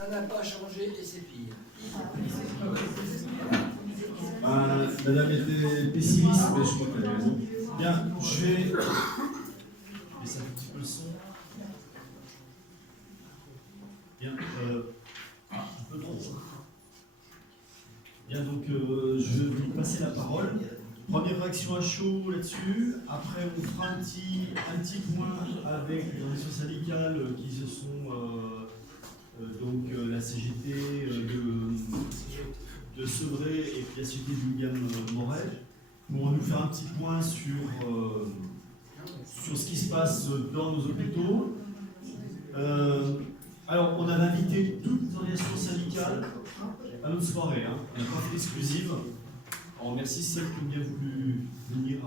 Ça n'a pas changé et c'est pire. Madame était pessimiste, mais je crois qu'elle a raison. Bien, je vais baisser un petit peu le son. Bien, un peu trop. Bien, donc je vais vous passer la parole. Première réaction à chaud là-dessus. Après, on fera un petit point avec les organisations syndicales qui se sont donc la CGT de Sevré et puis la société de William Morel pour nous faire un petit point sur ce qui se passe dans nos hôpitaux. Alors, on avait invité toutes les organisations syndicales à notre soirée. Hein. On n'a pas fait d'exclusive. On remercie celles qui ont bien voulu venir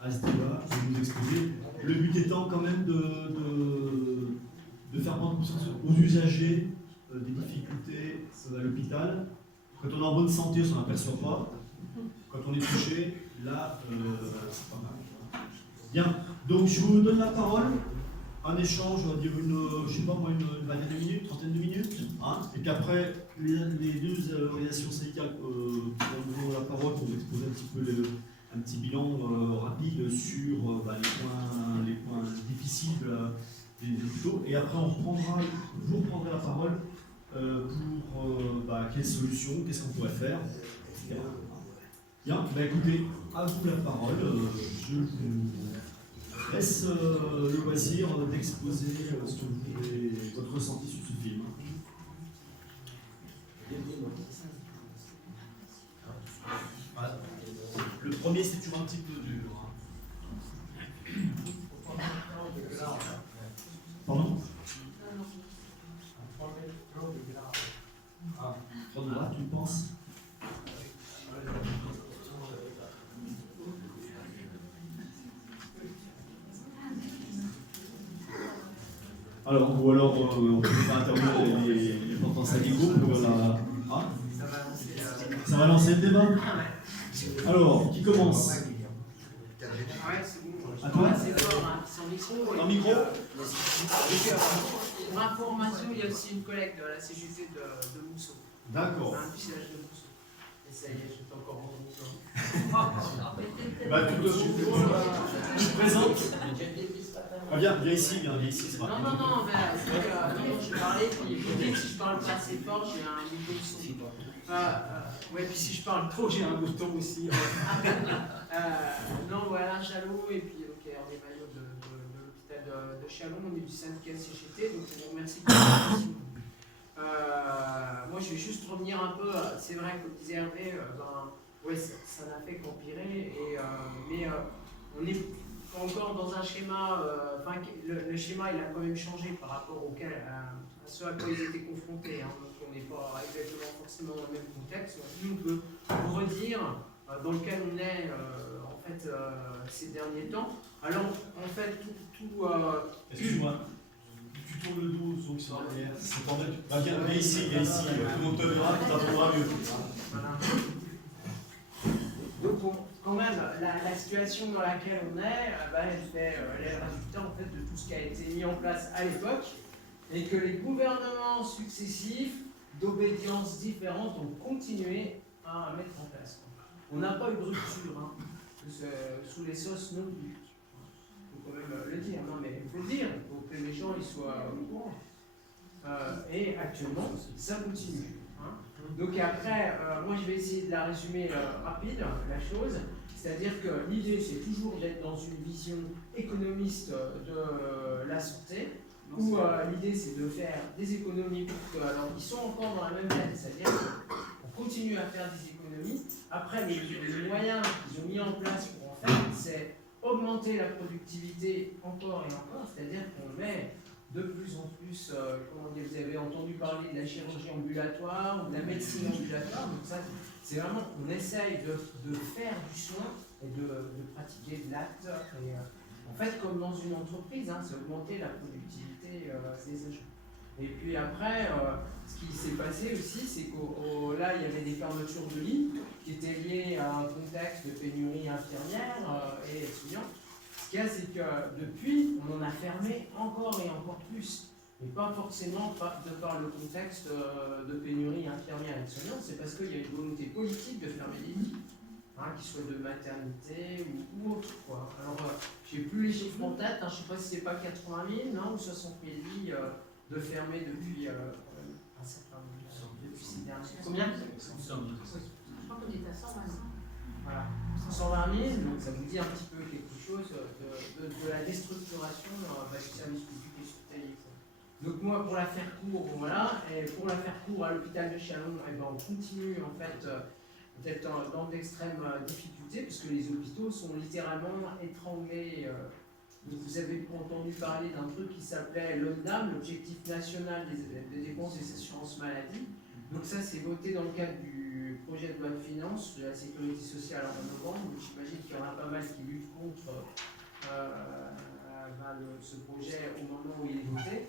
à ce débat et nous exposer. Le but étant quand même de faire prendre conscience aux usagers des difficultés à l'hôpital. Quand on est en bonne santé, on ne s'en aperçoit pas. Quand on est touché, là, c'est pas mal. Bien, donc je vous donne la parole. Un échange, on va dire une vingtaine de minutes, trentaine de minutes. Hein, et puis après, les deux organisations syndicales qui ont la parole pour exposer un petit peu un petit bilan rapide sur les points difficiles des hôpitaux. Et après, vous reprendrez la parole pour quelles solutions, qu'est-ce qu'on pourrait faire, etc. Bien, écoutez, à vous la parole. Je vous laisse le loisir d'exposer votre ressenti sur ce film. Le premier, c'est toujours un petit peu dur. Pardon? Trop de droite, tu penses? Alors, ou alors, on ne peut pas interrompre les portants syndicaux pour la... Ah, ça va lancer le débat. Alors, qui commence? À toi? C'est fort, hein, sans micro. Un micro? Pour information, il y a aussi une collègue de la CGT de Mousseau. D'accord. Un village de Mousseau. Et ça y est, je suis encore en Mousseau. Je présente. Ah, viens ici, c'est pas Non, je parlais, puis je dis que si je parle pas assez fort, j'ai un bouton de son. Ouais, puis si je parle trop, j'ai un bouton aussi. Non, voilà, Chalot, et puis on est maillot de l'hôpital de Chalon, on est du syndicat CGT, donc on vous remercie pour l'invitation. Moi, je vais juste revenir un peu, c'est vrai, comme disait Hervé, ouais, ça n'a fait qu'empirer, mais on est encore dans un schéma, le schéma il a quand même changé par rapport à ce à quoi ils étaient confrontés, hein, donc on n'est pas exactement forcément dans le même contexte. Nous, on peut redire dans lequel on est ces derniers temps. Alors, en fait, tout excuse-moi, tu tournes le dos, donc c'est derrière. C'est pas mal. Viens ici, tout le monde te verra, tu t'entendras mieux. Voilà. Donc, quand même, la situation dans laquelle on est, elle fait les résultats en fait, de tout ce qui a été mis en place à l'époque et que les gouvernements successifs d'obédiences différentes ont continué à mettre en place. On n'a pas eu de rupture, hein, sous les sauces non plus. Il faut quand même le dire, non mais il faut le dire, pour que les gens ils soient au courant. Et actuellement, ça continue. Hein. Donc après, moi je vais essayer de la résumer rapide, la chose. C'est-à-dire que l'idée, c'est toujours d'être dans une vision économiste de la santé, où l'idée, c'est de faire des économies pour que... Alors, ils sont encore dans la même veine, c'est-à-dire qu'on continue à faire des économies. Après, les moyens qu'ils ont mis en place pour en faire, c'est augmenter la productivité encore et encore, c'est-à-dire qu'on met de plus en plus, comment dire, vous avez entendu parler de la chirurgie ambulatoire ou de la médecine ambulatoire, donc ça, c'est vraiment qu'on essaye de faire du soin et de pratiquer de l'acte. En fait, comme dans une entreprise, hein, c'est augmenter la productivité des agents. Et puis après, ce qui s'est passé aussi, c'est que là, il y avait des fermetures de lits qui étaient liées à un contexte de pénurie infirmière et étudiants. Ce qu'il y a, c'est que depuis, on en a fermé encore et encore plus. mais pas forcément de par le contexte de pénurie infirmière et soignante, c'est parce qu'il y a une volonté politique de fermer des lits, hein, qu'ils soient de maternité ou autre, quoi. Alors, j'ai plus les chiffres en tête, hein, je ne sais pas si c'est pas 80 000, non, ou 60 000 lits de fermés depuis un certain depuis ces derniers. Combien? Je crois qu'on est à 120 000. Voilà, 120 000, donc ça vous dit un petit peu quelque chose de la déstructuration du service public hospitalier. Donc moi, pour la faire court, bon, voilà, et pour la faire court à l'hôpital de Chalon, eh ben, on continue en fait d'être dans d'extrêmes difficultés, parce que les hôpitaux sont littéralement étranglés. Donc vous avez entendu parler d'un truc qui s'appelait l'ONDAM, l'Objectif National des Dépenses des Assurances Maladie. Donc ça, c'est voté dans le cadre du projet de loi de finances de la Sécurité sociale en novembre. J'imagine qu'il y en a pas mal qui luttent contre ce projet au moment où il est voté.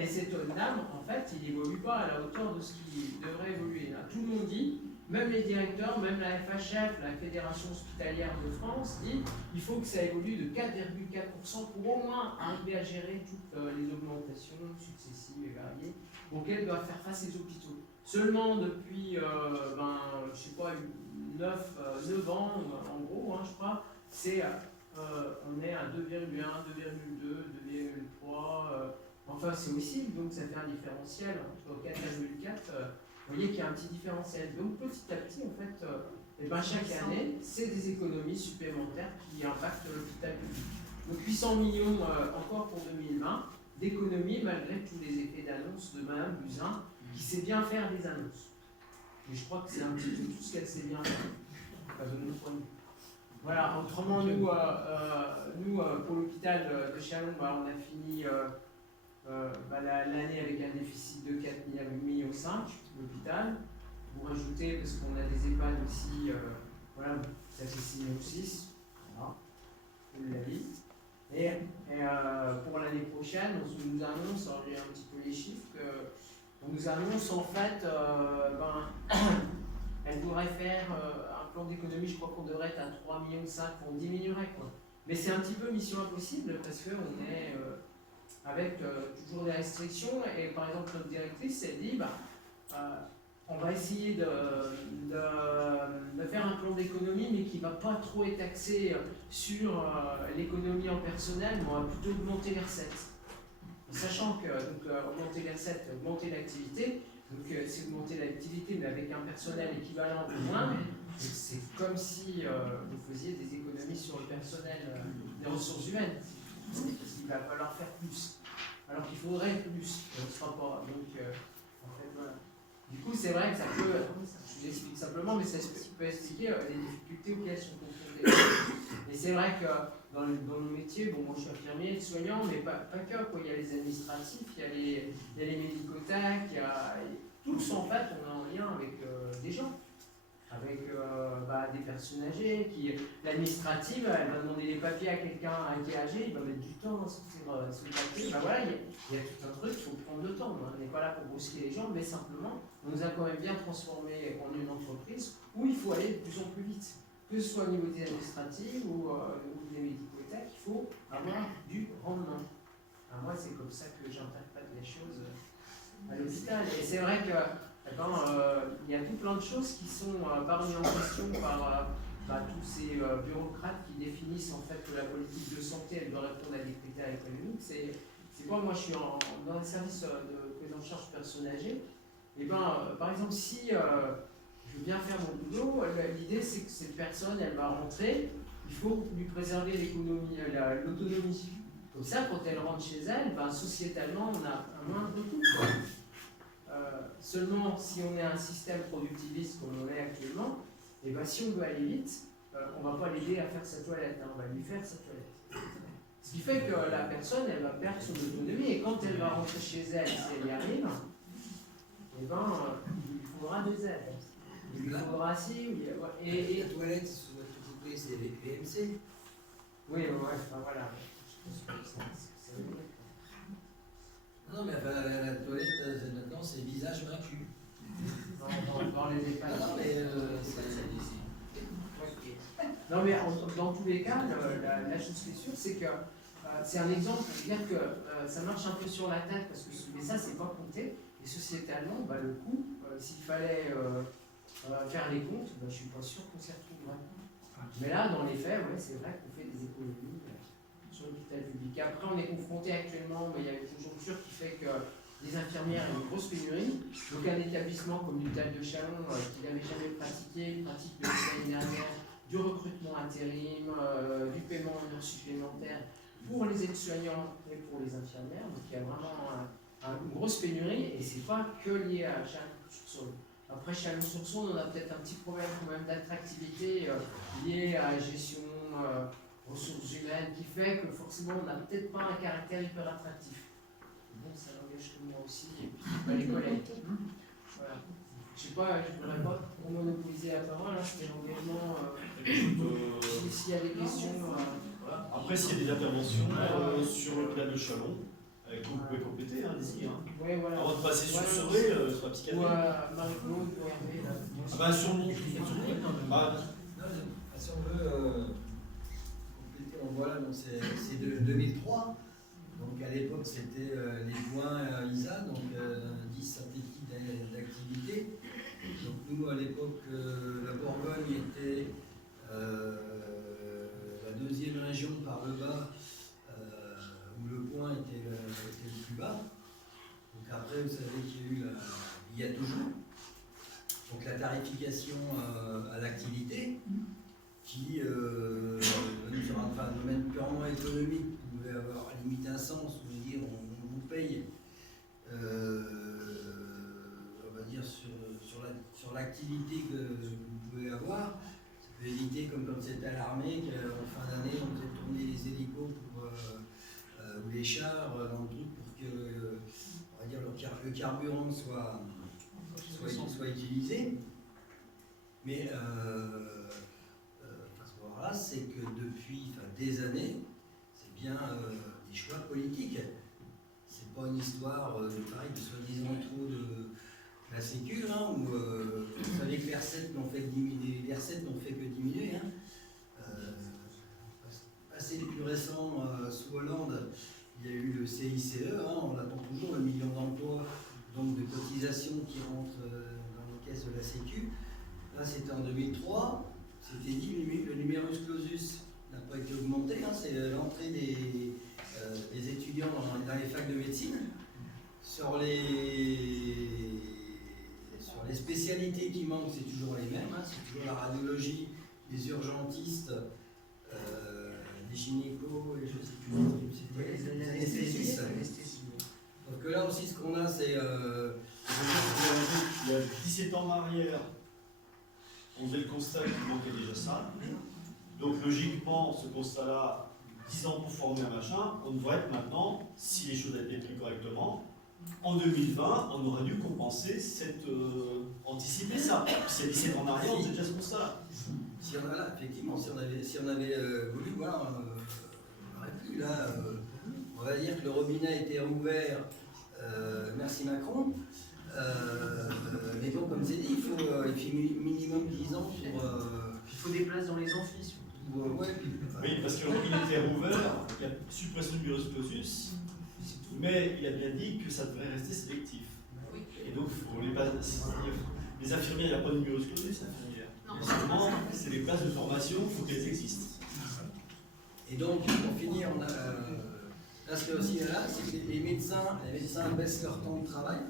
Et cet ONDAM, en fait, il n'évolue pas à la hauteur de ce qui devrait évoluer. Là, tout le monde dit, même les directeurs, même la FHF, la Fédération hospitalière de France, dit qu'il faut que ça évolue de 4,4% pour au moins arriver à gérer toutes les augmentations successives et variées auxquelles doivent faire face les hôpitaux. Seulement depuis, je sais pas, 9 ans, en gros, hein, je crois, c'est... on est à 2,1, 2,2, 2,3, enfin c'est aussi, donc ça fait un différentiel entre 4,4, vous voyez qu'il y a un petit différentiel. Donc petit à petit, en fait, chaque année, c'est des économies supplémentaires qui impactent l'hôpital public. Donc 800 millions encore pour 2020, d'économies malgré tous les effets d'annonce de Mme Buzyn, qui sait bien faire des annonces. Et je crois que c'est un petit peu tout ce qu'elle sait bien faire, enfin, de notre point de vue. Voilà, autrement, nous pour l'hôpital de Chalon, on a fini l'année avec un déficit de 4,5 millions, l'hôpital. Vous rajoutez, parce qu'on a des EHPAD aussi, voilà, ça fait 6,6 millions, voilà, vous l'avez. Et pour l'année prochaine, on nous annonce, alors j'ai un petit peu les chiffres, on nous annonce en fait, elle devrait faire un plan d'économie, je crois qu'on devrait être à 3,5 millions, on diminuerait quoi. Mais c'est un petit peu mission impossible parce qu'on est avec toujours des restrictions et par exemple notre directrice elle dit on va essayer de faire un plan d'économie mais qui ne va pas trop être axé sur l'économie en personnel, mais on va plutôt augmenter les recettes. Et sachant que augmenter les recettes, augmenter l'activité, donc c'est augmenter l'activité mais avec un personnel équivalent ou moins, c'est comme si vous faisiez des économies sur le personnel des ressources humaines. Parce qu'il va falloir faire plus. Alors qu'il faudrait plus, on ne sera pas. Donc, en fait, voilà. Du coup, c'est vrai que ça peut, je vous explique simplement, mais ça peut expliquer les difficultés auxquelles sont confrontés. Et c'est vrai que dans nos métiers, bon, moi je suis infirmier, soignant, mais pas que, quoi. Il y a les administratifs, il y a les médicothèques, tous en fait, on est en lien avec des gens. Avec des personnes âgées, l'administrative, elle va demander les papiers à quelqu'un qui est âgé, il va mettre du temps à sortir ce papier. Voilà, il y a tout un truc, il faut prendre le temps. On n'est pas là pour brusquer les gens, mais simplement, on nous a quand même bien transformé en une entreprise où il faut aller de plus en plus vite. Que ce soit au niveau des administratives ou des médicothèques, il faut avoir du rendement. Alors moi, c'est comme ça que j'interprète les choses à l'hôpital. Et c'est vrai que il y a tout plein de choses qui sont pas remises en question par tous ces bureaucrates qui définissent en fait que la politique de santé elle doit répondre à des critères économiques. C'est quoi, moi je suis dans le service de prise en charge personnes âgées. Et par exemple, si je veux bien faire mon boulot, l'idée c'est que cette personne elle va rentrer, il faut lui préserver l'autonomie. Comme ça, quand elle rentre chez elle, sociétalement on a un moindre coût. Seulement, si on est un système productiviste comme on est actuellement, et si on veut aller vite, on ne va pas l'aider à faire sa toilette, on va lui faire sa toilette. Ce qui fait que la personne, elle va perdre son autonomie, et quand elle va rentrer chez elle, si elle y arrive, il lui faudra des aides. Il lui faudra et la toilette, sous votre petite prise, c'est VMC. Oui, voilà. Je pense que c'est vrai. Non, mais la toilette, maintenant, c'est visage vaincu. Dans les EHPAD. Non, mais Non, mais dans tous les cas, la chose qui est sûre, c'est que c'est un exemple pour dire que ça marche un peu sur la tête, parce que mais ça, c'est pas compté. Et sociétalement, bah, le coût, s'il fallait faire les comptes, bah, je suis pas sûr qu'on s'y retrouverait. Mais là, dans les faits, ouais, c'est vrai qu'on fait des économies sur l'hôpital public. Après, on est confronté actuellement, mais il y a une conjoncture qui fait que les infirmières ont une grosse pénurie. Donc un établissement comme l'hôpital de Chalon, qui n'avait jamais pratiqué, pratique depuis l'année dernière du recrutement intérim, du paiement en heures supplémentaires pour les aides-soignants et pour les infirmières. Donc il y a vraiment une grosse pénurie, et c'est pas que lié à Chalon-sur-Saône. Après Chalon-sur-Saône, on a peut-être un petit problème quand même d'attractivité lié à la gestion ressources humaines, qui fait que forcément on n'a peut-être pas un caractère hyper attractif. Bon, ça n'engage que moi aussi, et puis les collègues. Voilà. Je sais pas, je ne voudrais pas trop monopoliser la parole, hein, c'était l'engagement. S'il y a des questions. Voilà. Après, s'il y a des interventions sur le plan de Chalon, vous pouvez compléter, hein, allez-y. Hein. Ouais, voilà. Avant de passer sur Soré, sur la psychiatrie. Ou Marie-Claude, ou Hervé, là. Ah bah, sur mon. Si on veut compléter, on voit là, c'est de 2003. Donc à l'époque, c'était les points ISA, donc 10 synthétiques d'activité. Donc nous, à l'époque, la Bourgogne était la deuxième région par le bas, où le point était le plus bas. Donc après, vous savez qu'il y a toujours donc la tarification à l'activité, qui sur un domaine purement économique pouvait avoir à la limite un sens, on veut dire on vous paye on va dire sur l'activité que vous pouvez avoir. Ça peut éviter, comme quand c'était à l'armée, qu'en fin d'année on faisait tourner les hélicos ou les chars dans le truc pour que on va dire, le carburant soit utilisé. Mais voilà, c'est que depuis des années, c'est bien des choix politiques. C'est pas une histoire de soi-disant trop de la Sécu, hein, où vous savez que les recettes n'ont fait que diminuer. Hein. Assez les plus récents, sous Hollande, il y a eu le CICE, hein, on attend toujours le million d'emplois, donc de cotisations qui rentrent dans les caisses de la Sécu. Là, c'était en 2003. C'était dit, le numerus clausus n'a pas été augmenté, hein, c'est l'entrée des étudiants dans les facs de médecine. Sur les spécialités qui manquent, c'est toujours les mêmes, hein, c'est toujours la radiologie, les urgentistes, les gynécos, et je sais plus, c'était les anesthésistes. Sauf que là aussi, ce qu'on a, c'est... il y a 17 ans en arrière, on faisait le constat qu'il manquait déjà ça. Donc logiquement, ce constat-là, 10 ans pour former un machin, on devrait être maintenant, si les choses étaient prises correctement, en 2020, on aurait dû compenser anticiper ça. C'est 17 ans en arrière, on faisait déjà ce constat-là. Effectivement, si on avait voulu, voilà, on aurait pu. Là, on va dire que le robinet a été rouvert, merci Macron. Mais bon, comme c'est dit, il faut minimum 10 ans pour... Il faut des places dans les amphis. Oui, parce que le robinet était rouvert, il y a suppression du numerus clausus, mais il a bien dit que ça devrait rester sélectif. Et donc, pour les infirmières, il n'y a pas de numerus clausus, infirmières. Seulement, c'est les places de formation, il faut qu'elles existent. Et donc, pour finir, on a... là, ce qu'il y a aussi là, c'est que les médecins baissent leur temps de travail.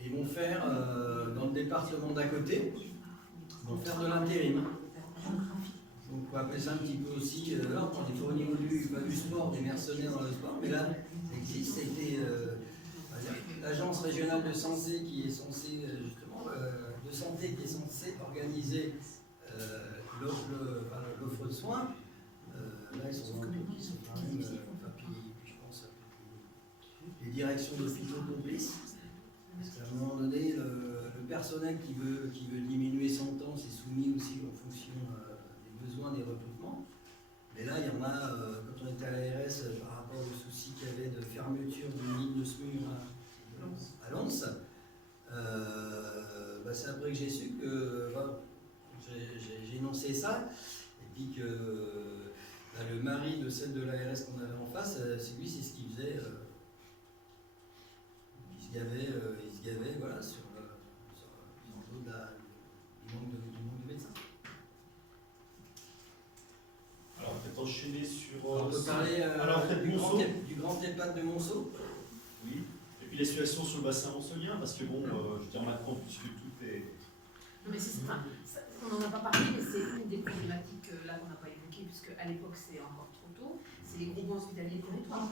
Et ils vont faire, dans le département d'à côté, ils vont faire de l'intérim. Donc on va appeler ça un petit peu aussi, là on est au niveau du sport, des mercenaires dans le sport, mais là, ça existe, c'était l'agence régionale de santé qui est censée, qui est censée organiser l'offre de soins. Là, ils sont dans le pays, ils sont quand même, je pense, les directions d'hôpitaux complices. Parce qu'à un moment donné, le personnel qui veut diminuer son temps, c'est soumis aussi en fonction des besoins des recrutements. Mais là, il y en a, quand on était à l'ARS, par rapport au souci qu'il y avait de fermeture d'une ligne de SMUR à Lens, c'est après que j'ai su que j'ai énoncé ça, et puis que Le mari de celle de l'ARS qu'on avait en face, c'est lui, c'est ce qu'il faisait. Il se gavait voilà, sur le dos du manque de médecins. Alors, peut-être enchaîner sur. On peut parler alors, peut-être Monceau. du grand EHPAD de Monceau. Oui. Et puis la situation sur le bassin monceauien, parce que bon, je veux dire maintenant, puisque tout est. Non, mais on n'en a pas parlé, mais c'est une des problématiques là qu'on n'a pas évoquées, puisque à l'époque c'est encore trop tôt, c'est les groupements hospitaliers de territoire.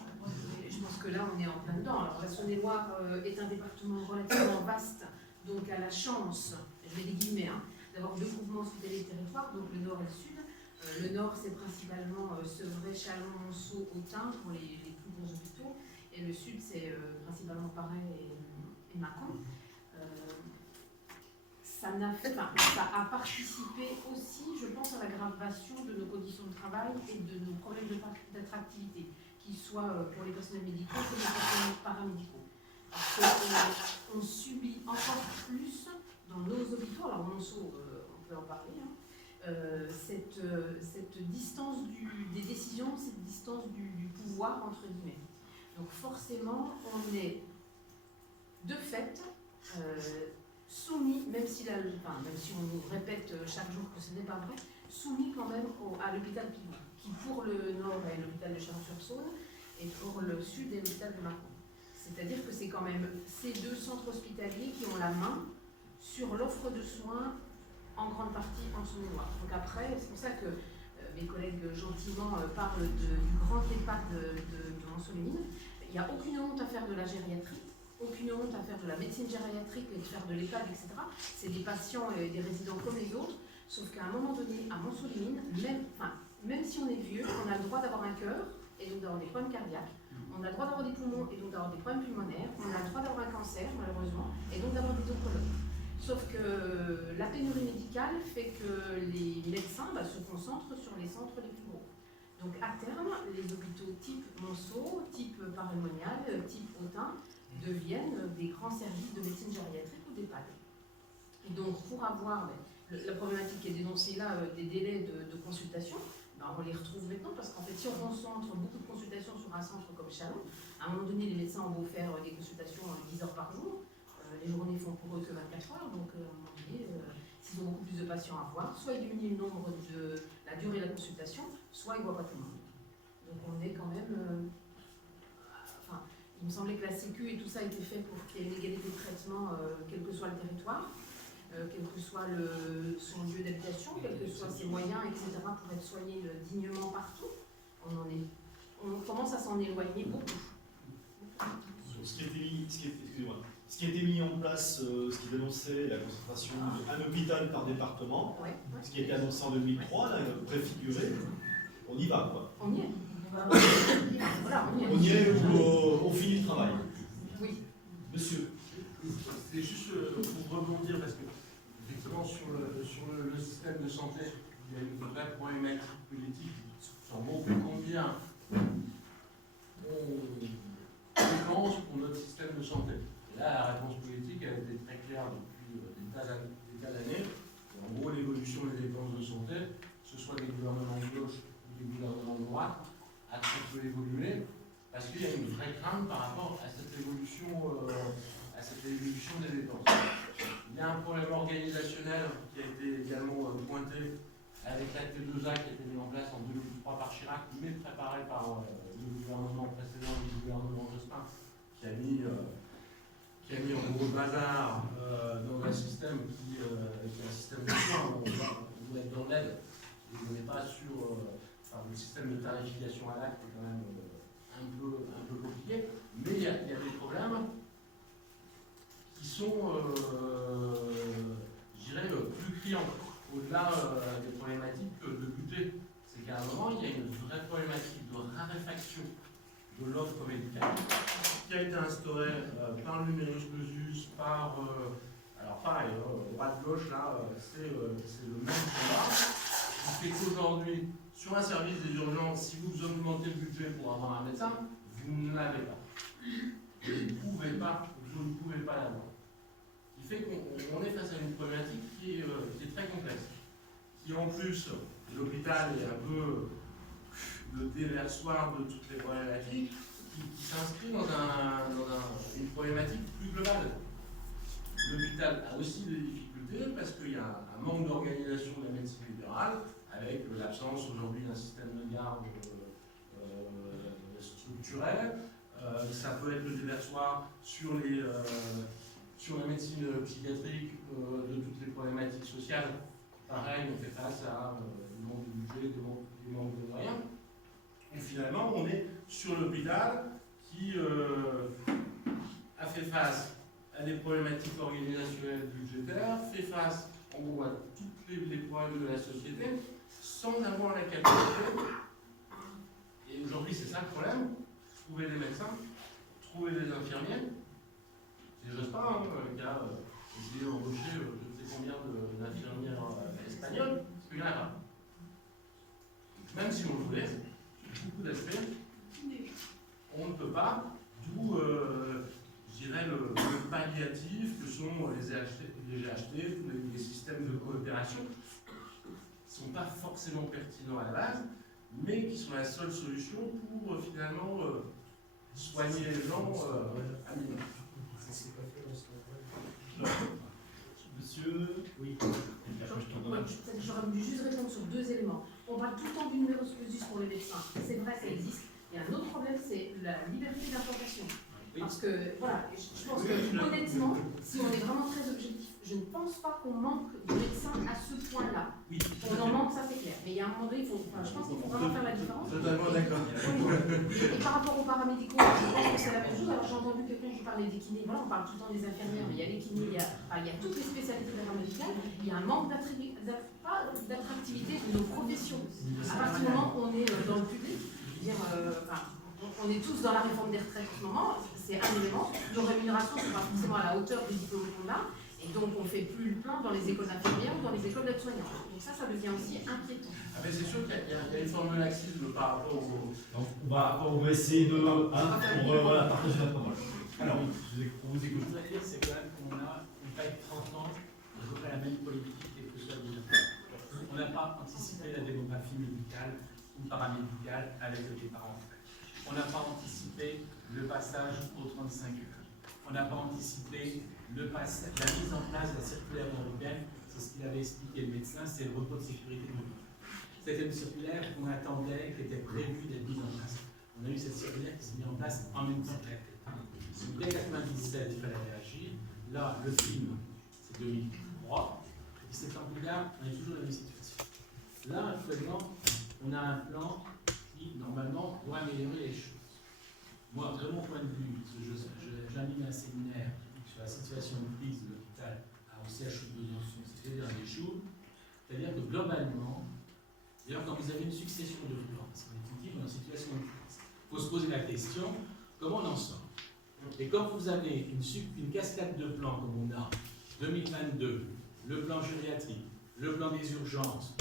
Et je pense que là on est en plein dedans. Alors la Saône-et-Loire est un département relativement vaste, donc a la chance, je mets des guillemets, d'avoir deux groupements hospitaliers de territoire, donc le nord et le sud. Le nord c'est principalement Sevray, Châlons, Monceau, Autun pour les plus gros hôpitaux, et le sud c'est principalement Paray et Mâcon. Ça a participé aussi, je pense, à l'aggravation de nos conditions de travail et de nos problèmes d'attractivité, qu'ils soient pour les personnels médicaux que les personnels paramédicaux. Parce qu'on subit encore plus dans nos hôpitaux, alors Monceau, on peut en parler, cette distance des décisions, cette distance du pouvoir, entre guillemets. Donc forcément, on est de fait soumis, même si on nous répète chaque jour que ce n'est pas vrai, soumis quand même à l'hôpital Pivot, qui pour le nord est l'hôpital de Chalon-sur-Saône et pour le sud est l'hôpital de Mâcon. C'est-à-dire que c'est quand même ces deux centres hospitaliers qui ont la main sur l'offre de soins en grande partie en Saône-et-Loire. Donc après, c'est pour ça que mes collègues gentiment parlent du grand EHPAD de Monceau-les-Mines. Il n'y a aucune honte à faire de la gériatrie, aucune honte à faire de la médecine gériatrique et de faire de l'EHPAD, etc. C'est des patients et des résidents comme les autres, sauf qu'à un moment donné, à Monceau-les-Mines, même si on est vieux, on a le droit d'avoir un cœur et donc d'avoir des problèmes cardiaques. On a le droit d'avoir des poumons et donc d'avoir des problèmes pulmonaires. On a le droit d'avoir un cancer, malheureusement, et donc d'avoir des oncologues. Sauf que la pénurie médicale fait que les médecins se concentrent sur les centres les plus gros. Donc à terme, les hôpitaux type Monceau, type Paray-Monial, type Autun deviennent des grands services de médecine gériatrique ou d'EHPAD. Et donc pour avoir la problématique qui est dénoncée là, des délais de consultation, on les retrouve maintenant parce qu'en fait si on concentre beaucoup de consultations sur un centre comme Châlons, à un moment donné les médecins ont beau faire des consultations 10 heures par jour, les journées font pour eux que 24 heures, donc à un moment donné, s'ils ont beaucoup plus de patients à voir, soit ils diminuent le nombre de la durée de la consultation, soit ils ne voient pas tout le monde. Donc on est quand même... il me semblait que la Sécu et tout ça a été fait pour qu'il y ait une égalité de traitement, quel que soit le territoire, quel que soit son lieu d'habitation, quels que soient ses moyens, etc., pour être soigné dignement partout. On commence à s'en éloigner beaucoup. Ce qui a été mis en place, ce qui dénonçait la concentration d'un hôpital par département, ce qui a été annoncé en 2003, là, préfiguré, on y va quoi. On y est. Voilà, on y est ou on finit le travail. Oui. Monsieur. C'est juste pour rebondir, parce que effectivement sur le système de santé, il y a une vraie problématique politique. En gros, combien on dépense pour notre système de santé. Et là, la réponse politique a été très claire depuis des tas d'années. En gros, l'évolution des dépenses de santé, que ce soit des gouvernements de gauche ou des gouvernements de droite, a très peu évolué, parce qu'il y a une vraie crainte par rapport à cette évolution des dépenses. Il y a un problème organisationnel qui a été également pointé avec l'acte 2A qui a été mis en place en 2003 par Chirac, mais préparé par le gouvernement précédent, le gouvernement Jospin, qui a mis en gros le bazar dans un système qui est un système de soins où on doit être dans l'aide et on n'est pas sur le système de tarification à l'acte est quand même un peu compliqué, mais il y a des problèmes qui sont, je dirais, plus criants, au-delà des problématiques de budget. C'est qu'à un moment, il y a une vraie problématique de raréfaction de l'offre médicale qui a été instaurée par le numerus clausus, par... alors pareil, droite-gauche, là, c'est le même combat, qui fait qu'aujourd'hui, sur un service des urgences, si vous augmentez le budget pour avoir un médecin, vous ne l'avez pas. Vous ne pouvez pas l'avoir. Ce qui fait qu'on est face à une problématique qui est très complexe. Qui en plus, l'hôpital est un peu le déversoir de toutes les problématiques, qui s'inscrit dans une problématique plus globale. L'hôpital a aussi des difficultés parce qu'il y a un manque d'organisation de la médecine libérale, avec l'absence aujourd'hui d'un système de garde structurel. Ça peut être le déversoir sur la médecine psychiatrique de toutes les problématiques sociales. Pareil, on fait face à du manque de budget, du manque de moyens. Et finalement, on est sur l'hôpital qui a fait face à des problématiques organisationnelles budgétaires, fait face en gros à tous les problèmes de la société, sans avoir la capacité. Et aujourd'hui, c'est ça le problème, trouver des médecins, trouver des infirmiers. Et j'ose pas, qui a essayé d'embaucher je ne sais combien d'infirmières espagnoles, parce qu'il n'y en a pas. Même si on le voulait, beaucoup d'aspects, on ne peut pas, d'où, je dirais, le palliatif que sont les GHT, tous les systèmes de coopération, qui ne sont pas forcément pertinents à la base, mais qui sont la seule solution pour finalement soigner les gens à minimum. Monsieur, oui. J'aurais voulu juste répondre sur deux éléments. On parle tout le temps du numerus clausus pour les médecins. C'est vrai, ça existe. Il y a un autre problème, c'est la liberté d'implantation. Parce que, voilà, je pense que honnêtement, si on est vraiment très objectif, je ne pense pas qu'on manque de médecins à ce point-là. On en manque, ça c'est clair. Mais il y a un moment donné, je pense qu'il faut vraiment faire la différence. Totalement d'accord. Et par rapport aux paramédicaux, je pense que c'est la même chose. Alors j'ai entendu que quand je parlais des kinés, voilà, on parle tout le temps des infirmières, mais il y a les kinés, il y a toutes les spécialités paramédicales. Il y a un manque d'attractivité de nos professions. À partir du moment où on est dans le public, je veux dire, on est tous dans la réforme des retraites en ce moment, c'est un élément. Nos rémunérations ne sont pas forcément à la hauteur du diplôme qu'on a, et donc on ne fait plus le plein dans les écoles d'infirmières ou dans les écoles d'aides-soignants. Donc ça devient aussi inquiétant. Ah mais c'est sûr qu'il y a une forme de laxisme par rapport au... Donc on va essayer de partager la parole. Alors, on vous écoute. Ce que je voudrais dire, c'est quand même qu'on a une taille de 30 ans, à peu près la même politique que soit de on n'a pas anticipé la démographie médicale ou paramédicale avec le départ en retraite. On n'a pas anticipé le passage aux 35 heures. On n'a pas anticipé la mise en place de la circulaire européenne. C'est ce qu'il avait expliqué le médecin, c'est le repos de sécurité de l'Union. C'était une circulaire qu'on attendait, qui était prévue d'être mise en place. On a eu cette circulaire qui s'est mise en place en même temps que la tête. Dès 1997, il fallait réagir. Là, le film, c'est 2003. 17 ans plus tard, on est toujours dans la même situation. Là, actuellement, on a un plan qui, normalement, doit améliorer les choses. Moi, de mon point de vue, j'anime un séminaire sur la situation de crise de l'hôpital au CHU de Besançon ces derniers jours. C'est-à-dire que globalement, d'ailleurs, quand vous avez une succession de plans, parce qu'on est dans une situation de crise, il faut se poser la question, comment on en sort? Et quand vous avez une cascade de plans comme on a 2022, le plan gériatrique, le plan des urgences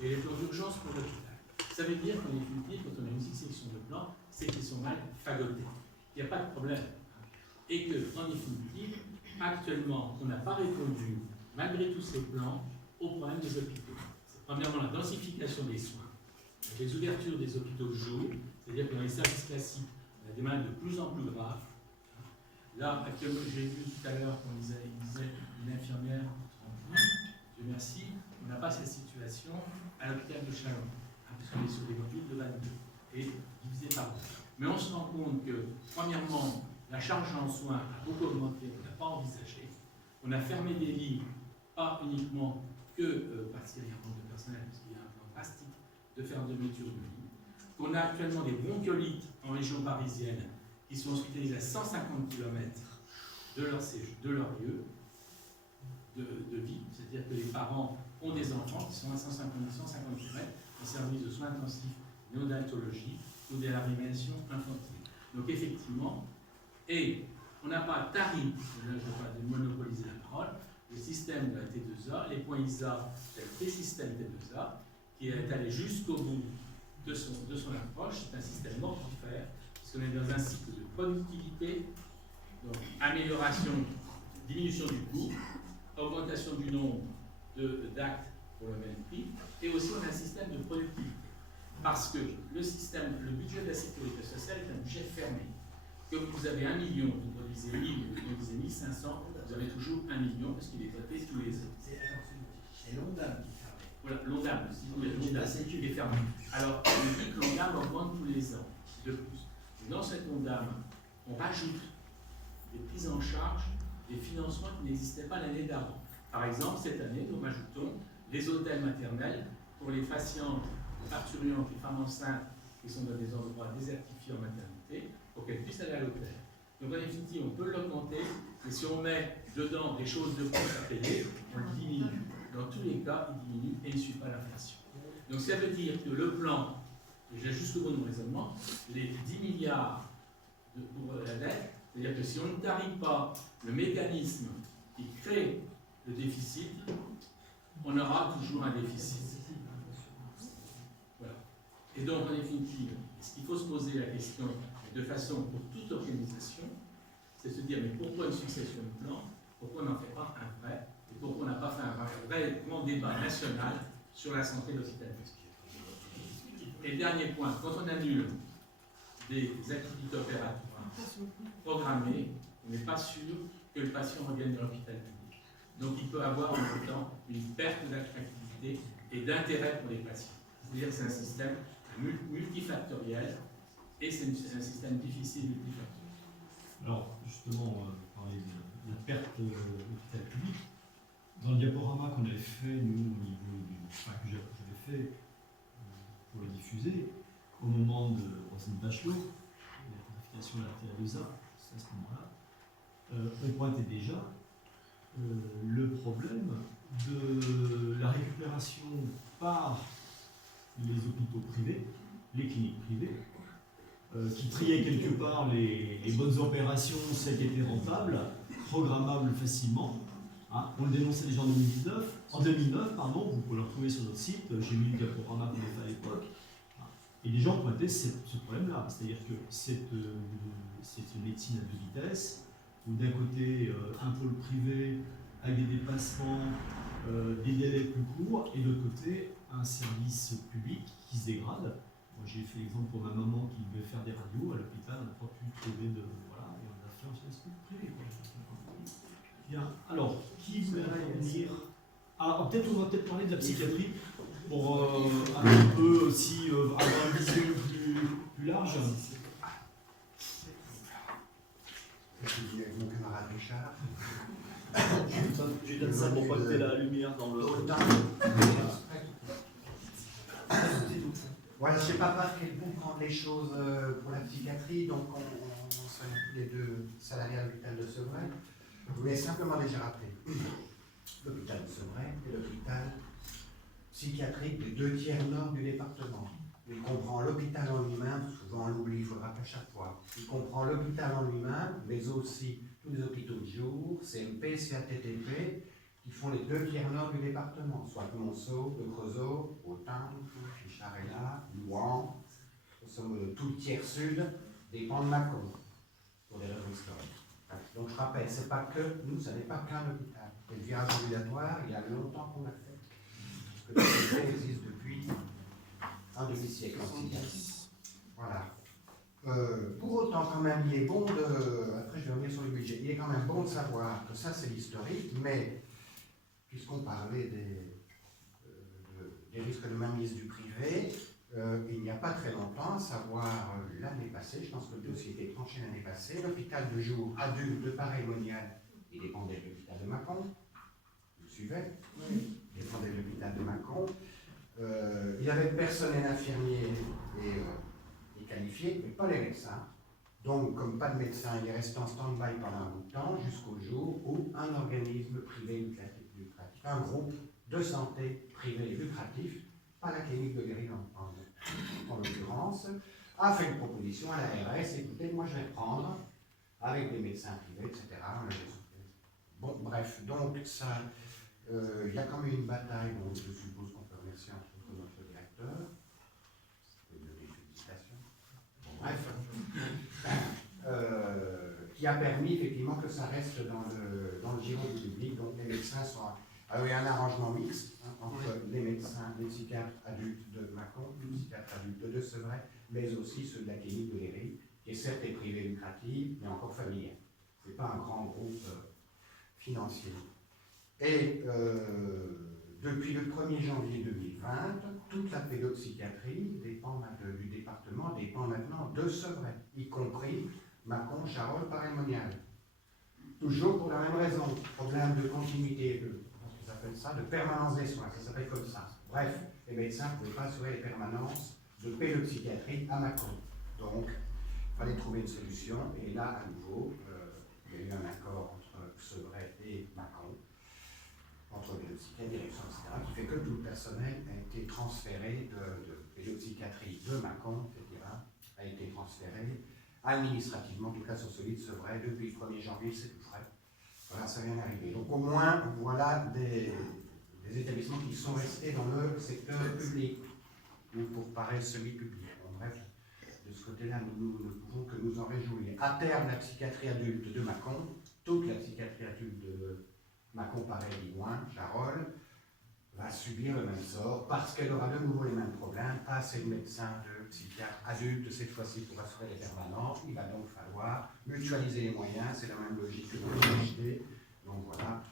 et les plans d'urgence pour l'hôpital, ça veut dire qu'en définitive, quand on a une succession de plans, c'est qu'ils sont mal fagotés. Il n'y a pas de problème. Et qu'en définitive, actuellement, on n'a pas répondu, malgré tous ces plans, aux problèmes des hôpitaux. C'est premièrement la densification des soins, les ouvertures des hôpitaux le jour, c'est-à-dire que dans les services classiques, on a des malades de plus en plus graves. Là, actuellement, j'ai vu tout à l'heure qu'on disait une infirmière, Dieu merci, on n'a pas cette situation à l'hôpital de Chalon, parce qu'on est sur des modules de 22 et divisé par 2. Mais on se rend compte que, premièrement, la charge en soins a beaucoup augmenté, on n'a pas envisagé. On a fermé des lits, pas uniquement que parce qu'il y a un manque de personnel, parce qu'il y a un plan drastique de fermeture de lits. Qu'on a actuellement des bronchiolites en région parisienne qui sont hospitalisés à 150 km de leur lieu de vie, c'est-à-dire que les parents ont des enfants qui sont à 150 km en service de soins intensifs, néonatologie ou de la réanimation infantile. Donc effectivement, et on n'a pas tarif, là je ne vais pas monopoliser la parole, le système de la T2A, les points ISA, c'est le système T2A, qui est allé jusqu'au bout de son approche, c'est un système mortifère, puisqu'on est dans un cycle de productivité, donc amélioration, diminution du coût, augmentation du nombre d'actes pour le même prix, et aussi on a un système de productivité. Parce que le budget de la sécurité sociale est un budget fermé. Que vous avez 1 million, vous produisez 1000, vous produisez 1500, vous avez toujours 1 million parce qu'il est voté tous les ans. C'est l'ONDAM qui est fermé. Voilà, l'ONDAM, l'ONDAM est fermé. Alors, on dit que l'ONDAM augmente tous les ans, de plus. Dans cette ONDAM, on rajoute des prises en charge des financements qui n'existaient pas l'année d'avant. Par exemple, cette année, nous rajoutons les hôtels maternels pour les patientes parturientes et femmes enceintes qui sont dans des endroits désertifiés en maternité, pour qu'elles puissent aller à l'hôtel. Donc en définitive, on peut l'augmenter, mais si on met dedans des choses de plus à payer, on le diminue. Dans tous les cas, il diminue et il ne suit pas l'inflation. Donc ça veut dire que le plan, et j'ai jusqu'au bout de mon raisonnement, les 10 milliards pour la dette, c'est-à-dire que si on ne tarie pas le mécanisme qui crée le déficit, on aura toujours un déficit. Voilà. Et donc, en définitive, ce qu'il faut se poser la question, de façon pour toute organisation, c'est se dire, mais pourquoi une succession de plans? Pourquoi on n'en fait pas un vrai? Et pourquoi on n'a pas fait un vrai grand débat national sur la santé hospitalière? Et dernier point, quand on annule des activités opératoires programmées, on n'est pas sûr que le patient revienne dans l'hôpital public. Donc il peut avoir en même temps une perte d'attractivité et d'intérêt pour les patients. C'est-à-dire que c'est un système multifactoriel et c'est un système difficile multifactoriel. Alors, justement, parler de la perte de l'hôpital public, dans le diaporama qu'on avait fait, nous, au niveau que j'avais fait pour le diffuser, au moment de Roselyne Bachelot, de la qualification de la TAESA, c'est à ce moment-là, on pointait déjà le problème de la récupération par les hôpitaux privés, les cliniques privées, qui triaient quelque part les bonnes opérations, celles qui étaient rentables, programmables facilement. Hein, on le dénonçait déjà en 2019. En 2009, pardon, vous pouvez le retrouver sur notre site, j'ai mis le diaporama qu'on avait fait à l'époque. Et les gens pointaient ce problème-là, c'est-à-dire que c'est une médecine à deux vitesses, où d'un côté, un pôle privé avec des dépassements, des délais plus courts, et de l'autre côté, un service public qui se dégrade. Moi, j'ai fait l'exemple pour ma maman qui devait faire des radios à l'hôpital, on n'a pas pu trouver de... Voilà, et on a fait un service privé. Bien, alors, qui voulait revenir? Ah, peut-être on va peut-être parler de la psychiatrie, pour un petit peu aussi avoir une vision plus large. Je dis avec mon camarade Richard. J'ai donné ça pour pointer la lumière dans le... Voilà, je ne sais pas par quel bout prendre les choses pour la psychiatrie, donc on sont tous les deux salariés à l'hôpital de Sevray. Je voulais simplement déjà rappeler l'hôpital de Sevray est l'hôpital psychiatrique des 2/3 nord du département. Il comprend l'hôpital en lui-même, souvent on l'oublie, il faut le rappeler à chaque fois. Il comprend l'hôpital en lui-même, mais aussi tous les hôpitaux de jour, CMP, CATTP, qui font les 2/3 nord du département, soit Monceau, Le Creusot, Autun, Chicharella, Louan, tout le tiers sud dépend de Mâcon, pour des raisons historiques. Donc je rappelle, c'est pas que nous, ça n'est pas qu'un hôpital. Et le virage ambulatoire, il y a longtemps qu'on l'a fait. Parce que le CP existe depuis un demi-siècle aussi. Voilà. Pour autant, quand même, il est bon de... Après, je vais revenir sur le budget. Il est quand même bon de savoir que ça, c'est l'historique, mais puisqu'on parlait des risques de mainmise du privé, il n'y a pas très longtemps, à savoir l'année passée, je pense que le dossier était tranché l'année passée, l'hôpital de jour adulte de Paray-Monial, il dépendait de l'hôpital de Mâcon, vous suivez? Oui. Il dépendait de l'hôpital de Mâcon. Il avait le personnel infirmier et qualifié, mais pas les médecins. Donc, comme pas de médecin, il est resté en stand-by pendant un bout de temps, jusqu'au jour où un organisme privé lucratif, un groupe de santé privé lucratif, pas la clinique de Guérille en l'occurrence, a fait une proposition à l'ARS, écoutez, moi je vais prendre avec des médecins privés, etc. Bon, bref, donc ça, il y a quand même une bataille, donc je suppose qu'on peut remercier entre autres notre directeur, félicitations. Bon, bref, qui a permis effectivement que ça reste dans le giron du public, donc les médecins sont Alors il y a un arrangement mixte entre les médecins, les psychiatres adultes de Mâcon, les psychiatres adultes de Sevray, mais aussi ceux de la clinique de Léry, qui est certes privée lucrative, mais encore familiale. Ce n'est pas un grand groupe financier. Et depuis le 1er janvier 2020, toute la pédopsychiatrie du département dépend maintenant de Sevray, y compris Mâcon, Charolles, Paray-Monial. Toujours pour la même raison, problème de continuité, ça s'appelle ça, de permanence des soins, ça s'appelle comme ça. Bref, les médecins ne pouvaient pas assurer les permanences de pédopsychiatrie à Mâcon. Donc, il fallait trouver une solution, et là, à nouveau, il y a eu un accord entre Sevray et Mâcon, entre pédopsychiatre, direction, etc., qui fait que tout le personnel a été transféré de pédopsychiatrie de Mâcon, etc., a été transféré administrativement, en tout cas sur celui de Sevray, depuis le 1er janvier, c'est tout frais. Voilà, ça vient d'arriver. Donc au moins, voilà des établissements qui sont restés dans le secteur public, ou pour paraître semi-public. Bon, bref, de ce côté-là, nous ne pouvons que nous en réjouir. À terme, la psychiatrie adulte de Mâcon, toute la psychiatrie adulte de Mâcon, Paray, Digoin, Charolles, va subir le même sort parce qu'elle aura de nouveau les mêmes problèmes, pas assez de médecins, de psychiatres adultes cette fois-ci pour assurer les permanences. Il va donc falloir mutualiser les moyens, c'est la même logique que dans le PhD. Donc voilà,